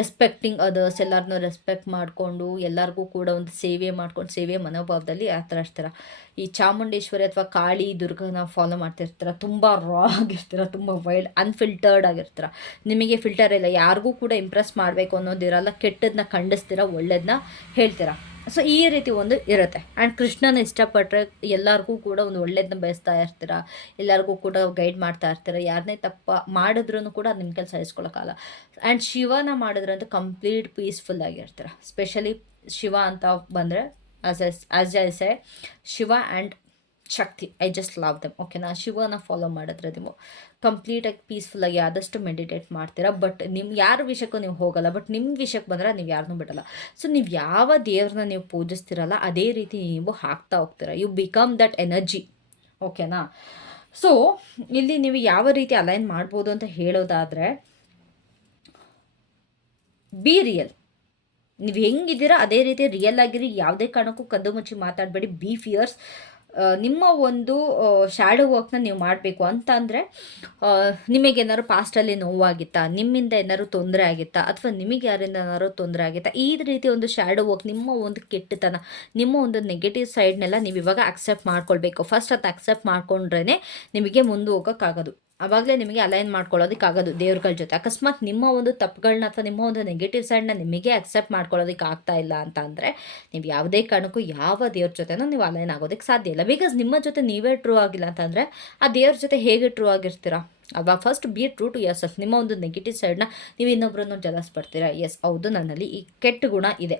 respecting others ಎಲ್ಲರನ್ನೂ ರೆಸ್ಪೆಕ್ಟ್ ಮಾಡಿಕೊಂಡು, ಎಲ್ಲರಿಗೂ ಕೂಡ ಒಂದು ಸೇವೆ ಮಾಡ್ಕೊಂಡು, ಸೇವೆ ಮನೋಭಾವದಲ್ಲಿ ಆ ಥರ ಇರ್ತಾರೆ ಈ ಚಾಮುಂಡೇಶ್ವರಿ ಅಥವಾ ಕಾಳಿ ದುರ್ಗನ ಫಾಲೋ ಮಾಡ್ತಿರ್ತಾರೆ, ತುಂಬ ರಾ ಆಗಿರ್ತೀರ, ತುಂಬ ವೈಲ್ಡ್ ಅನ್ಫಿಲ್ಟರ್ಡ್ ಆಗಿರ್ತೀರ. ನಿಮಗೆ ಫಿಲ್ಟರ್ ಇಲ್ಲ, ಯಾರಿಗೂ ಕೂಡ ಇಂಪ್ರೆಸ್ ಮಾಡಬೇಕು ಅನ್ನೋದಿರಲ್ಲ ಕೆಟ್ಟದನ್ನ ಖಂಡಿಸ್ತೀರ ಒಳ್ಳೇದನ್ನ ಹೇಳ್ತೀರ. ಸೊ ಈ ರೀತಿ ಒಂದು ಇರುತ್ತೆ. ಆ್ಯಂಡ್ ಕೃಷ್ಣನ ಇಷ್ಟಪಟ್ಟರೆ ಎಲ್ಲರಿಗೂ ಕೂಡ ಒಂದು ಒಳ್ಳೇದನ್ನ ಬಯಸ್ತಾ ಇರ್ತೀರ? ಎಲ್ಲರಿಗೂ ಕೂಡ ಗೈಡ್ ಮಾಡ್ತಾ ಇರ್ತೀರ? ಯಾರನ್ನೇ ತಪ್ಪ ಮಾಡಿದ್ರೂ ಕೂಡ ನಿಮ್ಮ ಕೆಲಸ ಇಸ್ಕೊಳಕ್ಕಾಗಲ್ಲ ಆ್ಯಂಡ್ ಶಿವನ ಮಾಡಿದ್ರಂತೂ ಕಂಪ್ಲೀಟ್ ಪೀಸ್ಫುಲ್ ಆಗಿರ್ತೀರ? ಸ್ಪೆಷಲಿ ಶಿವ ಅಂತ ಬಂದರೆ as is as is a Shiva and Shakti. I just love them ಓಕೆನಾ ಶಿವನ ಫಾಲೋ ಮಾಡಿದ್ರೆ ನೀವು. ಕಂಪ್ಲೀಟಾಗಿ ಪೀಸ್ಫುಲ್ಲಾಗಿ ಆದಷ್ಟು ಮೆಡಿಟೇಟ್ ಮಾಡ್ತೀರಾ. ಬಟ್ ನಿಮ್ಮ ಯಾರ ವಿಷಯಕ್ಕೂ ನೀವು ಹೋಗಲ್ಲ. ಬಟ್ ನಿಮ್ಮ ವಿಷಯಕ್ಕೆ ಬಂದರೆ ನೀವು ಯಾರನ್ನೂ ಬಿಡಲ್ಲ. ಸೊ ನೀವು ಯಾವ ದೇವ್ರನ್ನ ನೀವು ಪೂಜಿಸ್ತಿರಲ್ಲ, ಅದೇ ರೀತಿ ನೀವು ಹಾಕ್ತಾ ಹೋಗ್ತೀರಾ. ಯು ಬಿಕಮ್ ದಟ್ ಎನರ್ಜಿ ಓಕೆನಾ ಸೊ ಇಲ್ಲಿ ನೀವು ಯಾವ ರೀತಿ ಅಲೈನ್ ಮಾಡ್ಬೋದು ಅಂತ ಹೇಳೋದಾದರೆ ಬಿ ರಿಯಲ್ ನೀವು ಹೆಂಗಿದ್ದೀರಾ, ಅದೇ ರೀತಿ ರಿಯಲ್ ಆಗಿರಿ. ಯಾವುದೇ ಕಾರಣಕ್ಕೂ ಕದ್ದು ಮುಚ್ಚಿ ಮಾತಾಡಬೇಡಿ. ಬಿ ಫಿಯರ್ಸ್ ನಿಮ್ಮ ಒಂದು ಶ್ಯಾಡೋ ವರ್ಕ್ನ ನೀವು ಮಾಡಬೇಕು ಅಂತ ಅಂದರೆ ನಿಮಗೇನಾದ್ರು ಪಾಸ್ಟಲ್ಲಿ ನೋವಾಗಿತ್ತಾ? ನಿಮ್ಮಿಂದ ಏನಾದ್ರು ತೊಂದರೆ ಆಗಿತ್ತಾ? ಅಥವಾ ನಿಮಗೆ ಯಾರಿಂದ ಏನಾದ್ರು ತೊಂದರೆ ಆಗಿತ್ತಾ? ಈ ರೀತಿ ಒಂದು ಶ್ಯಾಡೋ ವರ್ಕ್ ನಿಮ್ಮ ಒಂದು ಕೆಟ್ಟತನ, ನಿಮ್ಮ ಒಂದು ನೆಗೆಟಿವ್ ಸೈಡ್ನೆಲ್ಲ ನೀವು ಇವಾಗ ಅಕ್ಸೆಪ್ಟ್ ಮಾಡ್ಕೊಳ್ಬೇಕು. ಫಸ್ಟ್ ಅದು ಅಕ್ಸೆಪ್ಟ್ ಮಾಡ್ಕೊಂಡ್ರೇ ನಿಮಗೆ ಮುಂದೆ ಹೋಗೋಕ್ಕಾಗೋದು ಆವಾಗಲೇ ನಿಮಗೆ ಅಲೈನ್ ಮಾಡ್ಕೊಳ್ಳೋದಕ್ಕಾಗೋದು ದೇವ್ರಗಳ ಜೊತೆ. ಅಕಸ್ಮಾತ್ ನಿಮ್ಮ ಒಂದು ತಪ್ಪುಗಳನ್ನ ಅಥವಾ ನಿಮ್ಮ ಒಂದು ನೆಗೆಟಿವ್ ಸೈಡ್ನ ನಿಮಗೆ ಅಕ್ಸೆಪ್ಟ್ ಮಾಡ್ಕೊಳ್ಳೋದಕ್ಕೆ ಆಗ್ತಾ ಇಲ್ಲ ಅಂತ ಅಂದರೆ ನೀವು ಯಾವುದೇ ಕಾರಣಕ್ಕೂ ಯಾವ ದೇವ್ರ ಜೊತೆನೂ ನೀವು ಅಲೈನ್ ಆಗೋದಕ್ಕೆ ಸಾಧ್ಯ ಇಲ್ಲ. ಬಿಕಾಸ್ ನಿಮ್ಮ ಜೊತೆ ನೀವೇ ಟ್ರೂ ಆಗಿಲ್ಲ ಅಂತಂದರೆ ಆ ದೇವ್ರ ಜೊತೆ ಹೇಗೆ ಟ್ರೂ ಆಗಿರ್ತೀರಾ? ಅಲ್ವಾ first be true to yourself ನಿಮ್ಮ ಒಂದು ನೆಗೆಟಿವ್ ಸೈಡ್ನ ನೀವು ಇನ್ನೊಬ್ಬರನ್ನು ಜಲಸ್ ಪಡ್ತೀರಾ? ಎಸ್ ಹೌದು, ನನ್ನಲ್ಲಿ ಈ ಕೆಟ್ಟ ಗುಣ ಇದೆ.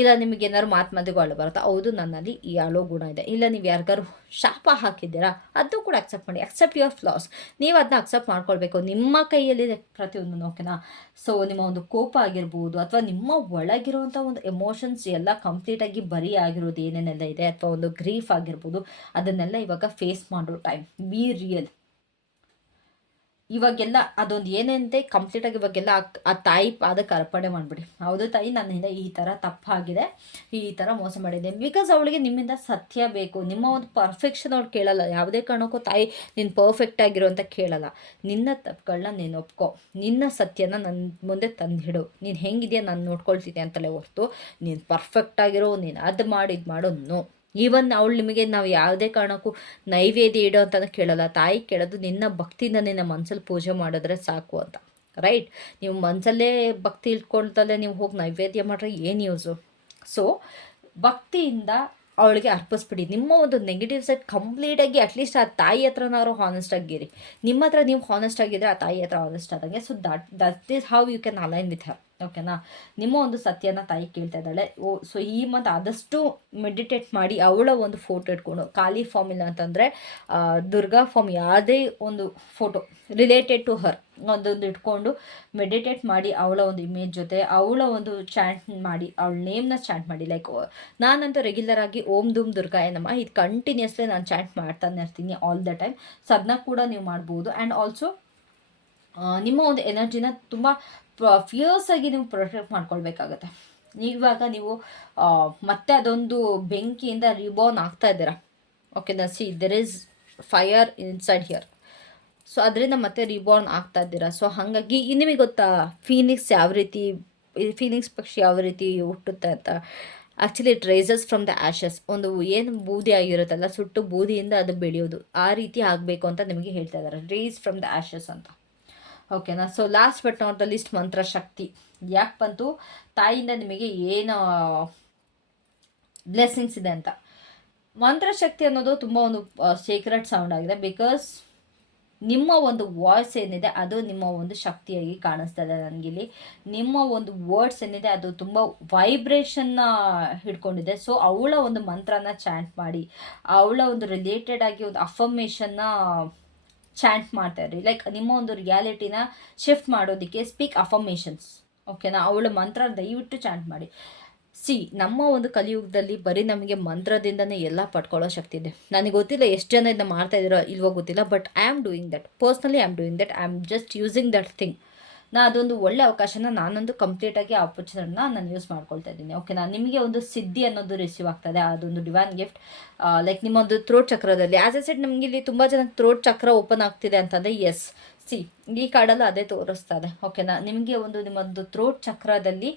ಇಲ್ಲ, ನಿಮಗೆ ಏನಾದ್ರು ಮಾತು ಮಾತಿಗೂ ಅಳು ಬರುತ್ತಾ? ಹೌದು, ನನ್ನಲ್ಲಿ ಈ ಅಳೋ ಗುಣ ಇದೆ. ಇಲ್ಲ, ನೀವು ಯಾರಿಗಾರು ಶಾಪ ಹಾಕಿದ್ದೀರಾ? ಅದು ಕೂಡ ಅಕ್ಸೆಪ್ಟ್ ಮಾಡಿ. ಅಕ್ಸೆಪ್ಟ್ ಯುವರ್ ಫ್ಲಾಸ್ ನೀವು ಅದನ್ನ ಅಕ್ಸೆಪ್ಟ್ ಮಾಡ್ಕೊಳ್ಬೇಕು. ನಿಮ್ಮ ಕೈಯಲ್ಲಿದೆ ಪ್ರತಿಯೊಂದು ಓಕೆನಾ ಸೊ ನಿಮ್ಮ ಒಂದು ಕೋಪ ಆಗಿರ್ಬೋದು ಅಥವಾ ನಿಮ್ಮ ಒಳಗಿರುವಂಥ ಒಂದು ಎಮೋಷನ್ಸ್ ಎಲ್ಲ ಕಂಪ್ಲೀಟಾಗಿ ಬರೀ ಆಗಿರೋದು ಏನೇನೆಲ್ಲ ಇದೆ? ಅಥವಾ ಒಂದು ಗ್ರೀಫ್ ಆಗಿರ್ಬೋದು, ಅದನ್ನೆಲ್ಲ ಇವಾಗ ಫೇಸ್ ಮಾಡೋ ಟೈಮ್ ಬಿ ರಿಯಲ್ ಇವಾಗೆಲ್ಲ ಅದೊಂದು ಏನೆಂತೆ ಕಂಪ್ಲೀಟಾಗಿ ಇವಾಗೆಲ್ಲ ಆ ತಾಯಿ ಪಾದಕ್ಕೆ ಅರ್ಪಣೆ ಮಾಡಿಬಿಡಿ. ಹೌದು ತಾಯಿ ನನ್ನಿಂದ ಈ ಥರ ತಪ್ಪಾಗಿದೆ, ಈ ಥರ ಮೋಸ ಮಾಡಿದೆ. ಬಿಕಾಸ್ ಅವಳಿಗೆ ನಿಮ್ಮಿಂದ ಸತ್ಯ ಬೇಕು. ನಿಮ್ಮ ಒಂದು ಪರ್ಫೆಕ್ಷನ್ ಅವ್ಳು ಕೇಳಲ್ಲ. ಯಾವುದೇ ಕಾರಣಕ್ಕೂ ತಾಯಿ ನೀನು ಪರ್ಫೆಕ್ಟ್ ಆಗಿರೋ ಅಂತ ಕೇಳಲ್ಲ. ನಿನ್ನ ತಪ್ಪುಗಳನ್ನ ನೀನು ಒಪ್ಕೊ. ನಿನ್ನ ಸತ್ಯನ ನನ್ನ ಮುಂದೆ ತಂದಿಡು ನೀನು ಹೆಂಗಿದೆಯಾ ನಾನು ನೋಡ್ಕೊಳ್ತಿದ್ದೆ ಅಂತಲೇ ಹೊರ್ತು, ನೀನು ಪರ್ಫೆಕ್ಟ್ ಆಗಿರೋ, ನೀನು ಅದು ಮಾಡಿ, ಇದು ಮಾಡೋ ಈವನ್ ಅವಳು ನಿಮಗೆ ನಾವು ಯಾವುದೇ ಕಾರಣಕ್ಕೂ ನೈವೇದ್ಯ ಇಡೋ ಅಂತ ಕೇಳಲ್ಲ. ತಾಯಿ ಕೇಳೋದು ನಿನ್ನ ಭಕ್ತಿಯಿಂದ ನಿನ್ನ ಮನಸ್ಸಲ್ಲಿ ಪೂಜೆ ಮಾಡಿದ್ರೆ ಸಾಕು ಅಂತ. ರೈಟ್ ನೀವು ಮನಸ್ಸಲ್ಲೇ ಭಕ್ತಿ ಇಟ್ಕೊಳ್ತಲ್ಲೇ ನೀವು ಹೋಗಿ ನೈವೇದ್ಯ ಮಾಡ್ರೆ ಏನು ಯೂಸು ಸೊ ಭಕ್ತಿಯಿಂದ ಅವಳಿಗೆ ಅರ್ಪಿಸ್ಬಿಡಿ. ನಿಮ್ಮ ಒಂದು ನೆಗೆಟಿವ್ ಸೈಡ್ ಕಂಪ್ಲೀಟಾಗಿ ಅಟ್ಲೀಸ್ಟ್ ಆ ತಾಯಿ ಹತ್ರನಾದ್ರು ಹಾನೆಸ್ಟ್ ಆಗಿರಿ. ನಿಮ್ಮ ಹತ್ರ ನೀವು ಹಾನೆಸ್ಟ್ ಆಗಿದ್ರೆ ಆ ತಾಯಿ ಹತ್ರ ಹಾನೆಸ್ಟ್ ಆದಂಗೆ. So that that is how you can align with her ಓಕೆನಾ? ನಿಮ್ಮ ಒಂದು ಸತ್ಯನ ತಾಯಿ ಕೇಳ್ತಾ ಇದ್ದಾಳೆ. ಓ ಸೊ ಈ ಮಂತ್ ಆದಷ್ಟು ಮೆಡಿಟೇಟ್ ಮಾಡಿ ಅವಳ ಒಂದು ಫೋಟೋ ಇಟ್ಕೊಂಡು, ಖಾಲಿ ಫಾರ್ಮ್ ಇಲ್ಲ ಅಂತಂದರೆ ದುರ್ಗಾ ಫಾರ್ಮ್ ಯಾವುದೇ ಒಂದು ಫೋಟೋ ರಿಲೇಟೆಡ್ ಟು ಹರ್ ಒಂದೊಂದು ಇಟ್ಕೊಂಡು ಮೆಡಿಟೇಟ್ ಮಾಡಿ ಅವಳ ಒಂದು ಇಮೇಜ್ ಜೊತೆ, ಅವಳ ಒಂದು ಚಾಂಟ್ ಮಾಡಿ, ಅವಳ ನೇಮ್ನ ಚಾಂಟ್ ಮಾಡಿ. ಲೈಕ್ ನಾನಂತೂ ರೆಗ್ಯುಲರ್ ಆಗಿ ಓಂ ಧೂಮ್ ದುರ್ಗಾ ಏನಮ್ಮ, ಇದು ಕಂಟಿನ್ಯೂಸ್ಲಿ ನಾನು ಚಾಂಟ್ ಮಾಡ್ತಾನೆ ಇರ್ತೀನಿ ಆಲ್ ದ ಟೈಮ್ ಸೊ ಅದನ್ನ ಕೂಡ ನೀವು ಮಾಡ್ಬೋದು. ಆ್ಯಂಡ್ ಆಲ್ಸೋ ನಿಮ್ಮ ಒಂದು ಎನರ್ಜಿನ ತುಂಬ ಫಿಯರ್ಸ್ ಆಗಿ ನೀವು ಪ್ರೊಟೆಕ್ಟ್ ಮಾಡ್ಕೊಳ್ಬೇಕಾಗತ್ತೆ. ಇವಾಗ ನೀವು ಮತ್ತೆ ಅದೊಂದು ಬೆಂಕಿಯಿಂದ ರಿಬೋನ್ ಆಗ್ತಾ ಇದ್ದೀರಾ. ಓಕೆನಾ see there is fire inside here so ಅದರಿಂದ ಮತ್ತೆ ರಿಬೋರ್ನ್ ಆಗ್ತಾ ಇದ್ದೀರಾ. ಸೊ ಹಾಗಾಗಿ ನಿಮಗೆ ಗೊತ್ತಾ ಫೀನಿಕ್ಸ್ ಯಾವ ರೀತಿ ಫೀನಿಕ್ಸ್ ಪಕ್ಷಿ ಯಾವ ರೀತಿ ಹುಟ್ಟುತ್ತೆ ಅಂತ? Actually it rises from the ashes ಒಂದು ಏನು ಬೂದಿ ಆಗಿರುತ್ತಲ್ಲ, ಸುಟ್ಟು ಬೂದಿಯಿಂದ ಅದು ಬೆಳೆಯೋದು. ಆ ರೀತಿ ಆಗಬೇಕು ಅಂತ ನಿಮಗೆ ಹೇಳ್ತಾ ಇದ್ದಾರೆ. ರೈಸ್ ಫ್ರಮ್ ದ ಆ್ಯಶಸ್ ಅಂತ. ಓಕೆನಾ so last but not the least ಮಂತ್ರ ಶಕ್ತಿ ಯಾಕೆ ಬಂತು? ತಾಯಿಯಿಂದ ನಿಮಗೆ ಏನು ಬ್ಲೆಸ್ಸಿಂಗ್ಸ್ ಇದೆ ಅಂತ. ಮಂತ್ರಶಕ್ತಿ ಅನ್ನೋದು ತುಂಬ ಒಂದು ಸೀಕ್ರೆಟ್ ಸೌಂಡ್ ಆಗಿದೆ. ಬಿಕಾಸ್ ನಿಮ್ಮ ಒಂದು ವಾಯ್ಸ್ ಏನಿದೆ, ಅದು ನಿಮ್ಮ ಒಂದು ಶಕ್ತಿಯಾಗಿ ಕಾಣಿಸ್ತಾ ಇದೆ ನನಗಿಲ್ಲಿ. ನಿಮ್ಮ ಒಂದು ವರ್ಡ್ಸ್ ಏನಿದೆ, ಅದು ತುಂಬ ವೈಬ್ರೇಷನ್ನ ಹಿಡ್ಕೊಂಡಿದೆ. ಸೊ ಅವಳ ಒಂದು ಮಂತ್ರನ ಚಾಂಟ್ ಮಾಡಿ, ಅವಳ ಒಂದು ರಿಲೇಟೆಡ್ ಆಗಿ ಒಂದು ಅಫರ್ಮೇಷನ್ನ ಚಾಂಟ್ ಮಾಡ್ತಾ ಇರಿ ಲೈಕ್ ನಿಮ್ಮ ಒಂದು ರಿಯಾಲಿಟಿನ ಶಿಫ್ಟ್ ಮಾಡೋದಕ್ಕೆ ಸ್ಪೀಕ್ ಅಫರ್ಮೇಷನ್ಸ್ ಓಕೆನಾ ಅವಳ ಮಂತ್ರ ದಯವಿಟ್ಟು ಚಾಂಟ್ ಮಾಡಿ. ಸಿ ನಮ್ಮ ಒಂದು ಕಲಿಯುಗದಲ್ಲಿ ಬರೀ ನಮಗೆ ಮಂತ್ರದಿಂದನೇ ಎಲ್ಲ ಪಡ್ಕೊಳ್ಳೋ ಶಕ್ತಿ ಇದೆ. ನನಗೆ ಗೊತ್ತಿಲ್ಲ ಎಷ್ಟು ಜನ ಇದನ್ನ ಮಾಡ್ತಾ ಇದ್ದೀರೋ ಇಲ್ವೋ ಗೊತ್ತಿಲ್ಲ but I am doing that personally I am doing that I am just using that thing ನಾ ಅದೊಂದು ಒಳ್ಳೆ ಅವಕಾಶನ ನಾನೊಂದು ಕಂಪ್ಲೀಟಾಗಿ ಆಗಿ ಆಪರ್ಚುನಿಟಿನ ನಾನು ಯೂಸ್ ಮಾಡ್ಕೊಳ್ತಾ ಇದ್ದೀನಿ. ಓಕೆನಾ ನಿಮಗೆ ಒಂದು ಸಿದ್ಧಿ ಅನ್ನೋದು ರಿಸೀವ್ ಆಗ್ತದೆ. ಅದೊಂದು ಡಿವೈನ್ ಗಿಫ್ಟ್ ಲೈಕ್ ನಿಮ್ಮೊಂದು ಥ್ರೋಟ್ ಚಕ್ರದಲ್ಲಿ. ಆಸ್ ಎ ಸೆಟ್ ನಮಗೆ ಇಲ್ಲಿ ತುಂಬ ಜನಕ್ಕೆ ಥ್ರೋಟ್ ಚಕ್ರ ಓಪನ್ ಆಗ್ತಿದೆ ಅಂತಂದರೆ ಎಸ್ ಸಿ ಈ ಕಾರ್ಡಲ್ಲಿ ಅದೇ ತೋರಿಸ್ತದೆ. ಓಕೆನಾ ನಿಮಗೆ ಒಂದು ನಿಮ್ಮೊಂದು ಥ್ರೋಟ್ ಚಕ್ರದಲ್ಲಿ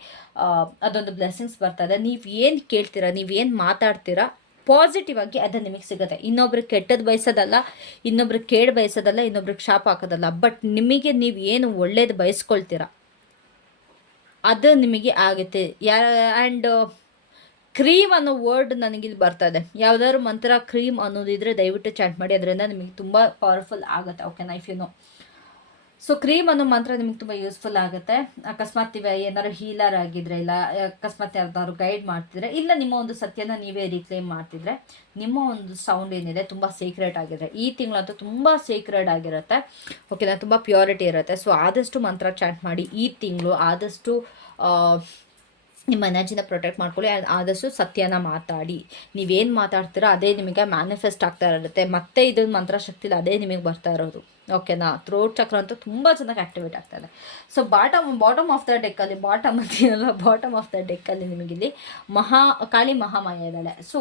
ಅದೊಂದು ಬ್ಲೆಸ್ಸಿಂಗ್ಸ್ ಬರ್ತದೆ. ನೀವು ಏನು ಕೇಳ್ತೀರಾ? ನೀವು ಏನು ಮಾತಾಡ್ತೀರಾ? ಪಾಸಿಟಿವ್ ಆಗಿ ಅದು ನಿಮಗೆ ಸಿಗುತ್ತೆ. ಇನ್ನೊಬ್ರಿಗೆ ಕೆಟ್ಟದ್ದು ಬಯಸೋದಲ್ಲ ಇನ್ನೊಬ್ರಿಗೆ ಕೇಡು ಬಯಸೋದಲ್ಲ, ಇನ್ನೊಬ್ರಿಗೆ ಶಾಪ ಹಾಕೋದಲ್ಲ. ಬಟ್ ನಿಮಗೆ ನೀವು ಏನು ಒಳ್ಳೇದು ಬಯಸ್ಕೊಳ್ತೀರ? ಅದು ನಿಮಗೆ ಆಗುತ್ತೆ. ಯಾ ಆ್ಯಂಡ್ ಕ್ರೀಮ್ ಅನ್ನೋ ವರ್ಡ್ ನನಗಿಲ್ಲಿ ಬರ್ತಾ ಇದೆ. ಯಾವುದಾದ್ರು ಮಂತ್ರ ಕ್ರೀಮ್ ಅನ್ನೋದಿದ್ರೆ ದಯವಿಟ್ಟು ಚಾಟ್ ಮಾಡಿ. ಅದರಿಂದ ನಿಮಗೆ ತುಂಬ ಪವರ್ಫುಲ್ ಆಗುತ್ತೆ. Okay knife you know so cream ಅನ್ನೋ ಮಂತ್ರ ನಿಮ್ಗೆ ತುಂಬ ಯೂಸ್ಫುಲ್ ಆಗುತ್ತೆ. ಅಕಸ್ಮಾತ್ ನೀವು ಏನಾದ್ರು ಹೀಲರ್ ಆಗಿದ್ರೆ ಇಲ್ಲ, ಅಕಸ್ಮಾತ್ ಯಾರ್ದಾದ್ರು ಗೈಡ್ ಮಾಡ್ತಿದ್ರೆ, ಇಲ್ಲ ನಿಮ್ಮ ಒಂದು ಸತ್ಯನ ನೀವೇ ರೀಕ್ಲೇಮ್ ಮಾಡ್ತಿದ್ರೆ, ನಿಮ್ಮ ಒಂದು ಸೌಂಡ್ ಏನಿದೆ ತುಂಬ ಸೀಕ್ರೆಟ್ ಆಗಿದೆ. ಈ ತಿಂಗಳಂತೂ ತುಂಬ ಸೀಕ್ರೆಟ್ ಆಗಿರುತ್ತೆ. ಓಕೆನಾ ತುಂಬ ಪ್ಯೂರಿಟಿ ಇರುತ್ತೆ. ಸೊ ಆದಷ್ಟು ಮಂತ್ರ ಚಾಟ್ ಮಾಡಿ ಈ ತಿಂಗಳು ಆದಷ್ಟು ನಿಮ್ಮ ಎನರ್ಜಿನ ಪ್ರೊಟೆಕ್ಟ್ ಮಾಡ್ಕೊಳ್ಳಿ ಆದಷ್ಟು ಸತ್ಯನ ಮಾತಾಡಿ. ನೀವೇನು ಮಾತಾಡ್ತೀರೋ ಅದೇ ನಿಮಗೆ ಮ್ಯಾನಿಫೆಸ್ಟ್ ಆಗ್ತಾ ಇರುತ್ತೆ. ಮತ್ತೆ ಇದೊಂದು ಮಂತ್ರಶಕ್ತಿಲಿ ಅದೇ ನಿಮಗೆ ಬರ್ತಾ ಇರೋದು. ಓಕೆನಾ? ಥ್ರೋಟ್ ಚಕ್ರ ಅಂತೂ ತುಂಬ ಚೆನ್ನಾಗಿ ಆ್ಯಕ್ಟಿವೇಟ್ ಆಗ್ತಾಯಿದೆ so bottom bottom of the ಡೆಕ್ಕಲ್ಲಿ bottom ಅಂತೀನಲ್ಲ ಬಾಟಮ್ ಆಫ್ ದ ಡೆಕ್ಕಲ್ಲಿ ನಿಮಗಿಲ್ಲಿ ಮಹಾ, ಕಾಳಿ ಮಹಾಮಯ ಇದ್ದಾಳೆ. ಸೊ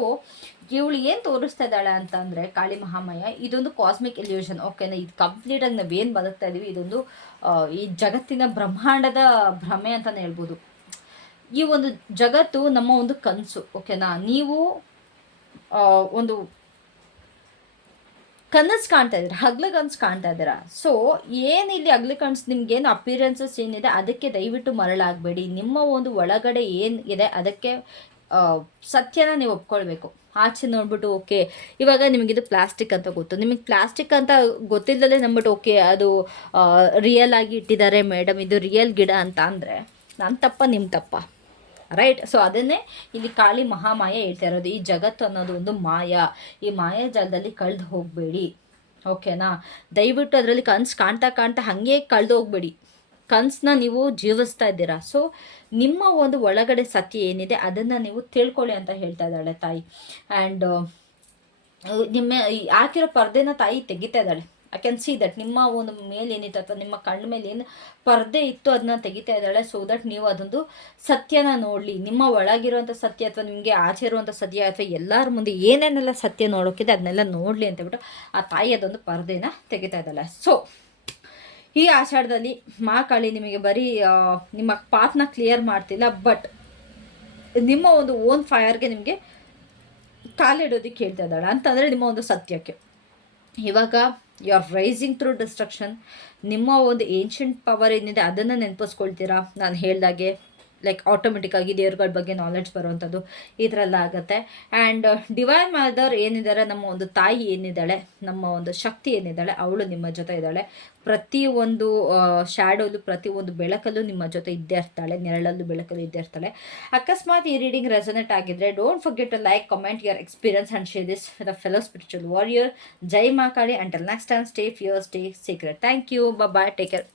ಇವಳು ಏನು ತೋರಿಸ್ತಾ ಇದ್ದಾಳೆ ಅಂತಂದರೆ, ಕಾಳಿ ಮಹಾಮಯ, ಇದೊಂದು ಕಾಸ್ಮಿಕ್ ಇಲ್ಯೂಷನ್ ಓಕೆನಾ? ಇದು ಕಂಪ್ಲೀಟಾಗಿ ನಾವೇನು ಬದುಕ್ತಾ ಇದ್ದೀವಿ ಇದೊಂದು ಈ ಜಗತ್ತಿನ ಬ್ರಹ್ಮಾಂಡದ ಭ್ರಮೆ ಅಂತಲೇ ಹೇಳ್ಬೋದು. ಈ ಒಂದು ಜಗತ್ತು ನಮ್ಮ ಒಂದು ಕನಸು ಓಕೆನಾ ನೀವು ಒಂದು ಕನಸು ಕಾಣ್ತಾ ಇದ್ದೀರಾ? ಹಗ್ಲ ಕನಸು ಕಾಣ್ತಾ ಇದ್ದೀರಾ? ಸೊ ಇಲ್ಲಿ ಹಗ್ಲ ಕನಸು ನಿಮ್ಗೇನು ಅಪಿಯರೆನ್ಸಸ್ ಏನಿದೆ, ಅದಕ್ಕೆ ದಯವಿಟ್ಟು ಮರಳಾಗಬೇಡಿ. ನಿಮ್ಮ ಒಂದು ಒಳಗಡೆ ಏನು ಇದೆ ಅದಕ್ಕೆ ಸತ್ಯನ ನೀವು ಒಪ್ಕೊಳ್ಬೇಕು. ಆಚೆ ನೋಡ್ಬಿಟ್ಟು ಓಕೆ ಇವಾಗ ನಿಮಗಿದು ಪ್ಲಾಸ್ಟಿಕ್ ಅಂತ ಗೊತ್ತು. ನಿಮಗೆ ಪ್ಲಾಸ್ಟಿಕ್ ಅಂತ ಗೊತ್ತಿಲ್ಲದೆ ನಂಬಿಟ್ಟು ಓಕೆ ಅದು ರಿಯಲ್ ಆಗಿ ಇಟ್ಟಿದ್ದಾರೆ ಮೇಡಮ್ ಇದು ರಿಯಲ್ ಗಿಡ ಅಂತ ಅಂದರೆ ನನ್ನ ತಪ್ಪ ನಿಮ್ಮ ತಪ್ಪ. ರೈಟ್ ಸೊ ಅದನ್ನೇ ಇಲ್ಲಿ ಕಾಳಿ ಮಹಾಮಾಯ ಹೇಳ್ತಾ ಇರೋದು. ಈ ಜಗತ್ತು ಅನ್ನೋದು ಒಂದು ಮಾಯ. ಈ ಮಾಯಾಜಾಲದಲ್ಲಿ ಕಳೆದು ಹೋಗಬೇಡಿ. ಓಕೆನಾ ದಯವಿಟ್ಟು ಅದರಲ್ಲಿ ಕನ್ಸ್ ಕಾಣ್ತಾ ಕಾಣ್ತಾ ಹಾಗೆ ಕಳೆದು ಹೋಗ್ಬೇಡಿ. ಕನಸನ್ನ ನೀವು ಜೀವಿಸ್ತಾ ಇದ್ದೀರಾ. ಸೊ ನಿಮ್ಮ ಒಂದು ಒಳಗಡೆ ಸತ್ಯ ಏನಿದೆ ಅದನ್ನು ನೀವು ತಿಳ್ಕೊಳ್ಳಿ ಅಂತ ಹೇಳ್ತಾ ಇದ್ದಾಳೆ ತಾಯಿ. ಆ್ಯಂಡ್ ನಿಮ್ಮ ಹಾಕಿರೋ ಪರ್ದೆನ ತಾಯಿ ತೆಗಿತಾ ಇದ್ದಾಳೆ. ಐ ಕ್ಯಾನ್ ಸಿ ದಟ್ ನಿಮ್ಮ ಒಂದು ಮೇಲೆ ಏನಿತ್ತು ಅಥವಾ ನಿಮ್ಮ ಕಣ್ಣ ಮೇಲೆ ಏನು ಪರ್ದೆ ಇತ್ತು ಅದನ್ನ ತೆಗಿತಾ ಇದ್ದಾಳೆ. ಸೊ ದಟ್ ನೀವು ಅದೊಂದು ಸತ್ಯನ ನೋಡಲಿ. ನಿಮ್ಮ ಒಳಗಿರುವಂಥ ಸತ್ಯ ಅಥವಾ ನಿಮಗೆ ಆಚೆ ಇರುವಂಥ ಸತ್ಯ ಅಥವಾ ಎಲ್ಲರ ಮುಂದೆ ಏನೇನೆಲ್ಲ ಸತ್ಯ ನೋಡೋಕ್ಕಿದೆ ಅದನ್ನೆಲ್ಲ ನೋಡಲಿ ಅಂತ ಹೇಳ್ಬಿಟ್ಟು ಆ ತಾಯಿ ಅದೊಂದು ಪರ್ದೆನ ತೆಗಿತಾ ಇದ್ದಾಳೆ. ಸೊ ಈ ಆಷಾಢದಲ್ಲಿ ಮಾಕಾಳಿ ನಿಮಗೆ ಬರೀ ನಿಮ್ಮ ಪಾತ್ನ ಕ್ಲಿಯರ್ ಮಾಡ್ತಿಲ್ಲ ಬಟ್ ನಿಮ್ಮ ಒಂದು ಓನ್ ಫೈರ್ಗೆ ನಿಮಗೆ ಕಾಲಿಡೋದಕ್ಕೆ ಹೇಳ್ತಾ ಇದ್ದಾಳೆ. ಅಂತಂದರೆ ನಿಮ್ಮ ಒಂದು ಸತ್ಯಕ್ಕೆ. ಇವಾಗ you are rising through destruction ನಿಮ್ಮ ಒಂದು ಏನ್ಷಂಟ್ ಪವರ್ ಏನಿದೆ ಅದನ್ನು ನೆನಪಿಸ್ಕೊಳ್ತೀರಾ? ನಾನು ಹೇಳ್ದಾಗೆ ಲೈಕ್ ಆಟೋಮೆಟಿಕ್ಕಾಗಿ ದೇವ್ರಗಳ ಬಗ್ಗೆ ನಾಲೆಡ್ಜ್ ಬರುವಂಥದ್ದು ಈ ಥರ ಎಲ್ಲ ಆಗುತ್ತೆ ಆ್ಯಂಡ್ ಡಿವೈನ್ ಮದರ್ ಏನಿದ್ದಾರೆ ನಮ್ಮ ಒಂದು ತಾಯಿ ಏನಿದ್ದಾಳೆ ನಮ್ಮ ಒಂದು ಶಕ್ತಿ ಏನಿದ್ದಾಳೆ ಅವಳು ನಿಮ್ಮ ಜೊತೆ ಇದ್ದಾಳೆ. ಪ್ರತಿ ಒಂದು ಶ್ಯಾಡೋಲು ಪ್ರತಿ ಒಂದು ಬೆಳಕಲ್ಲೂ ನಿಮ್ಮ ಜೊತೆ ಇದ್ದೇ ಇರ್ತಾಳೆ. ನೆರಳಲ್ಲೂ ಬೆಳಕಲ್ಲೂ ಇದ್ದೇ ಇರ್ತಾಳೆ. ಅಕಸ್ಮಾತ್ ಈ ರೀಡಿಂಗ್ ರೆಸನೆಟ್ ಆಗಿದ್ರೆ don't forget to like comment your experience and share this the fellow spiritual warrior Jai Maakali until next time stay fear stay secret thank you bye take care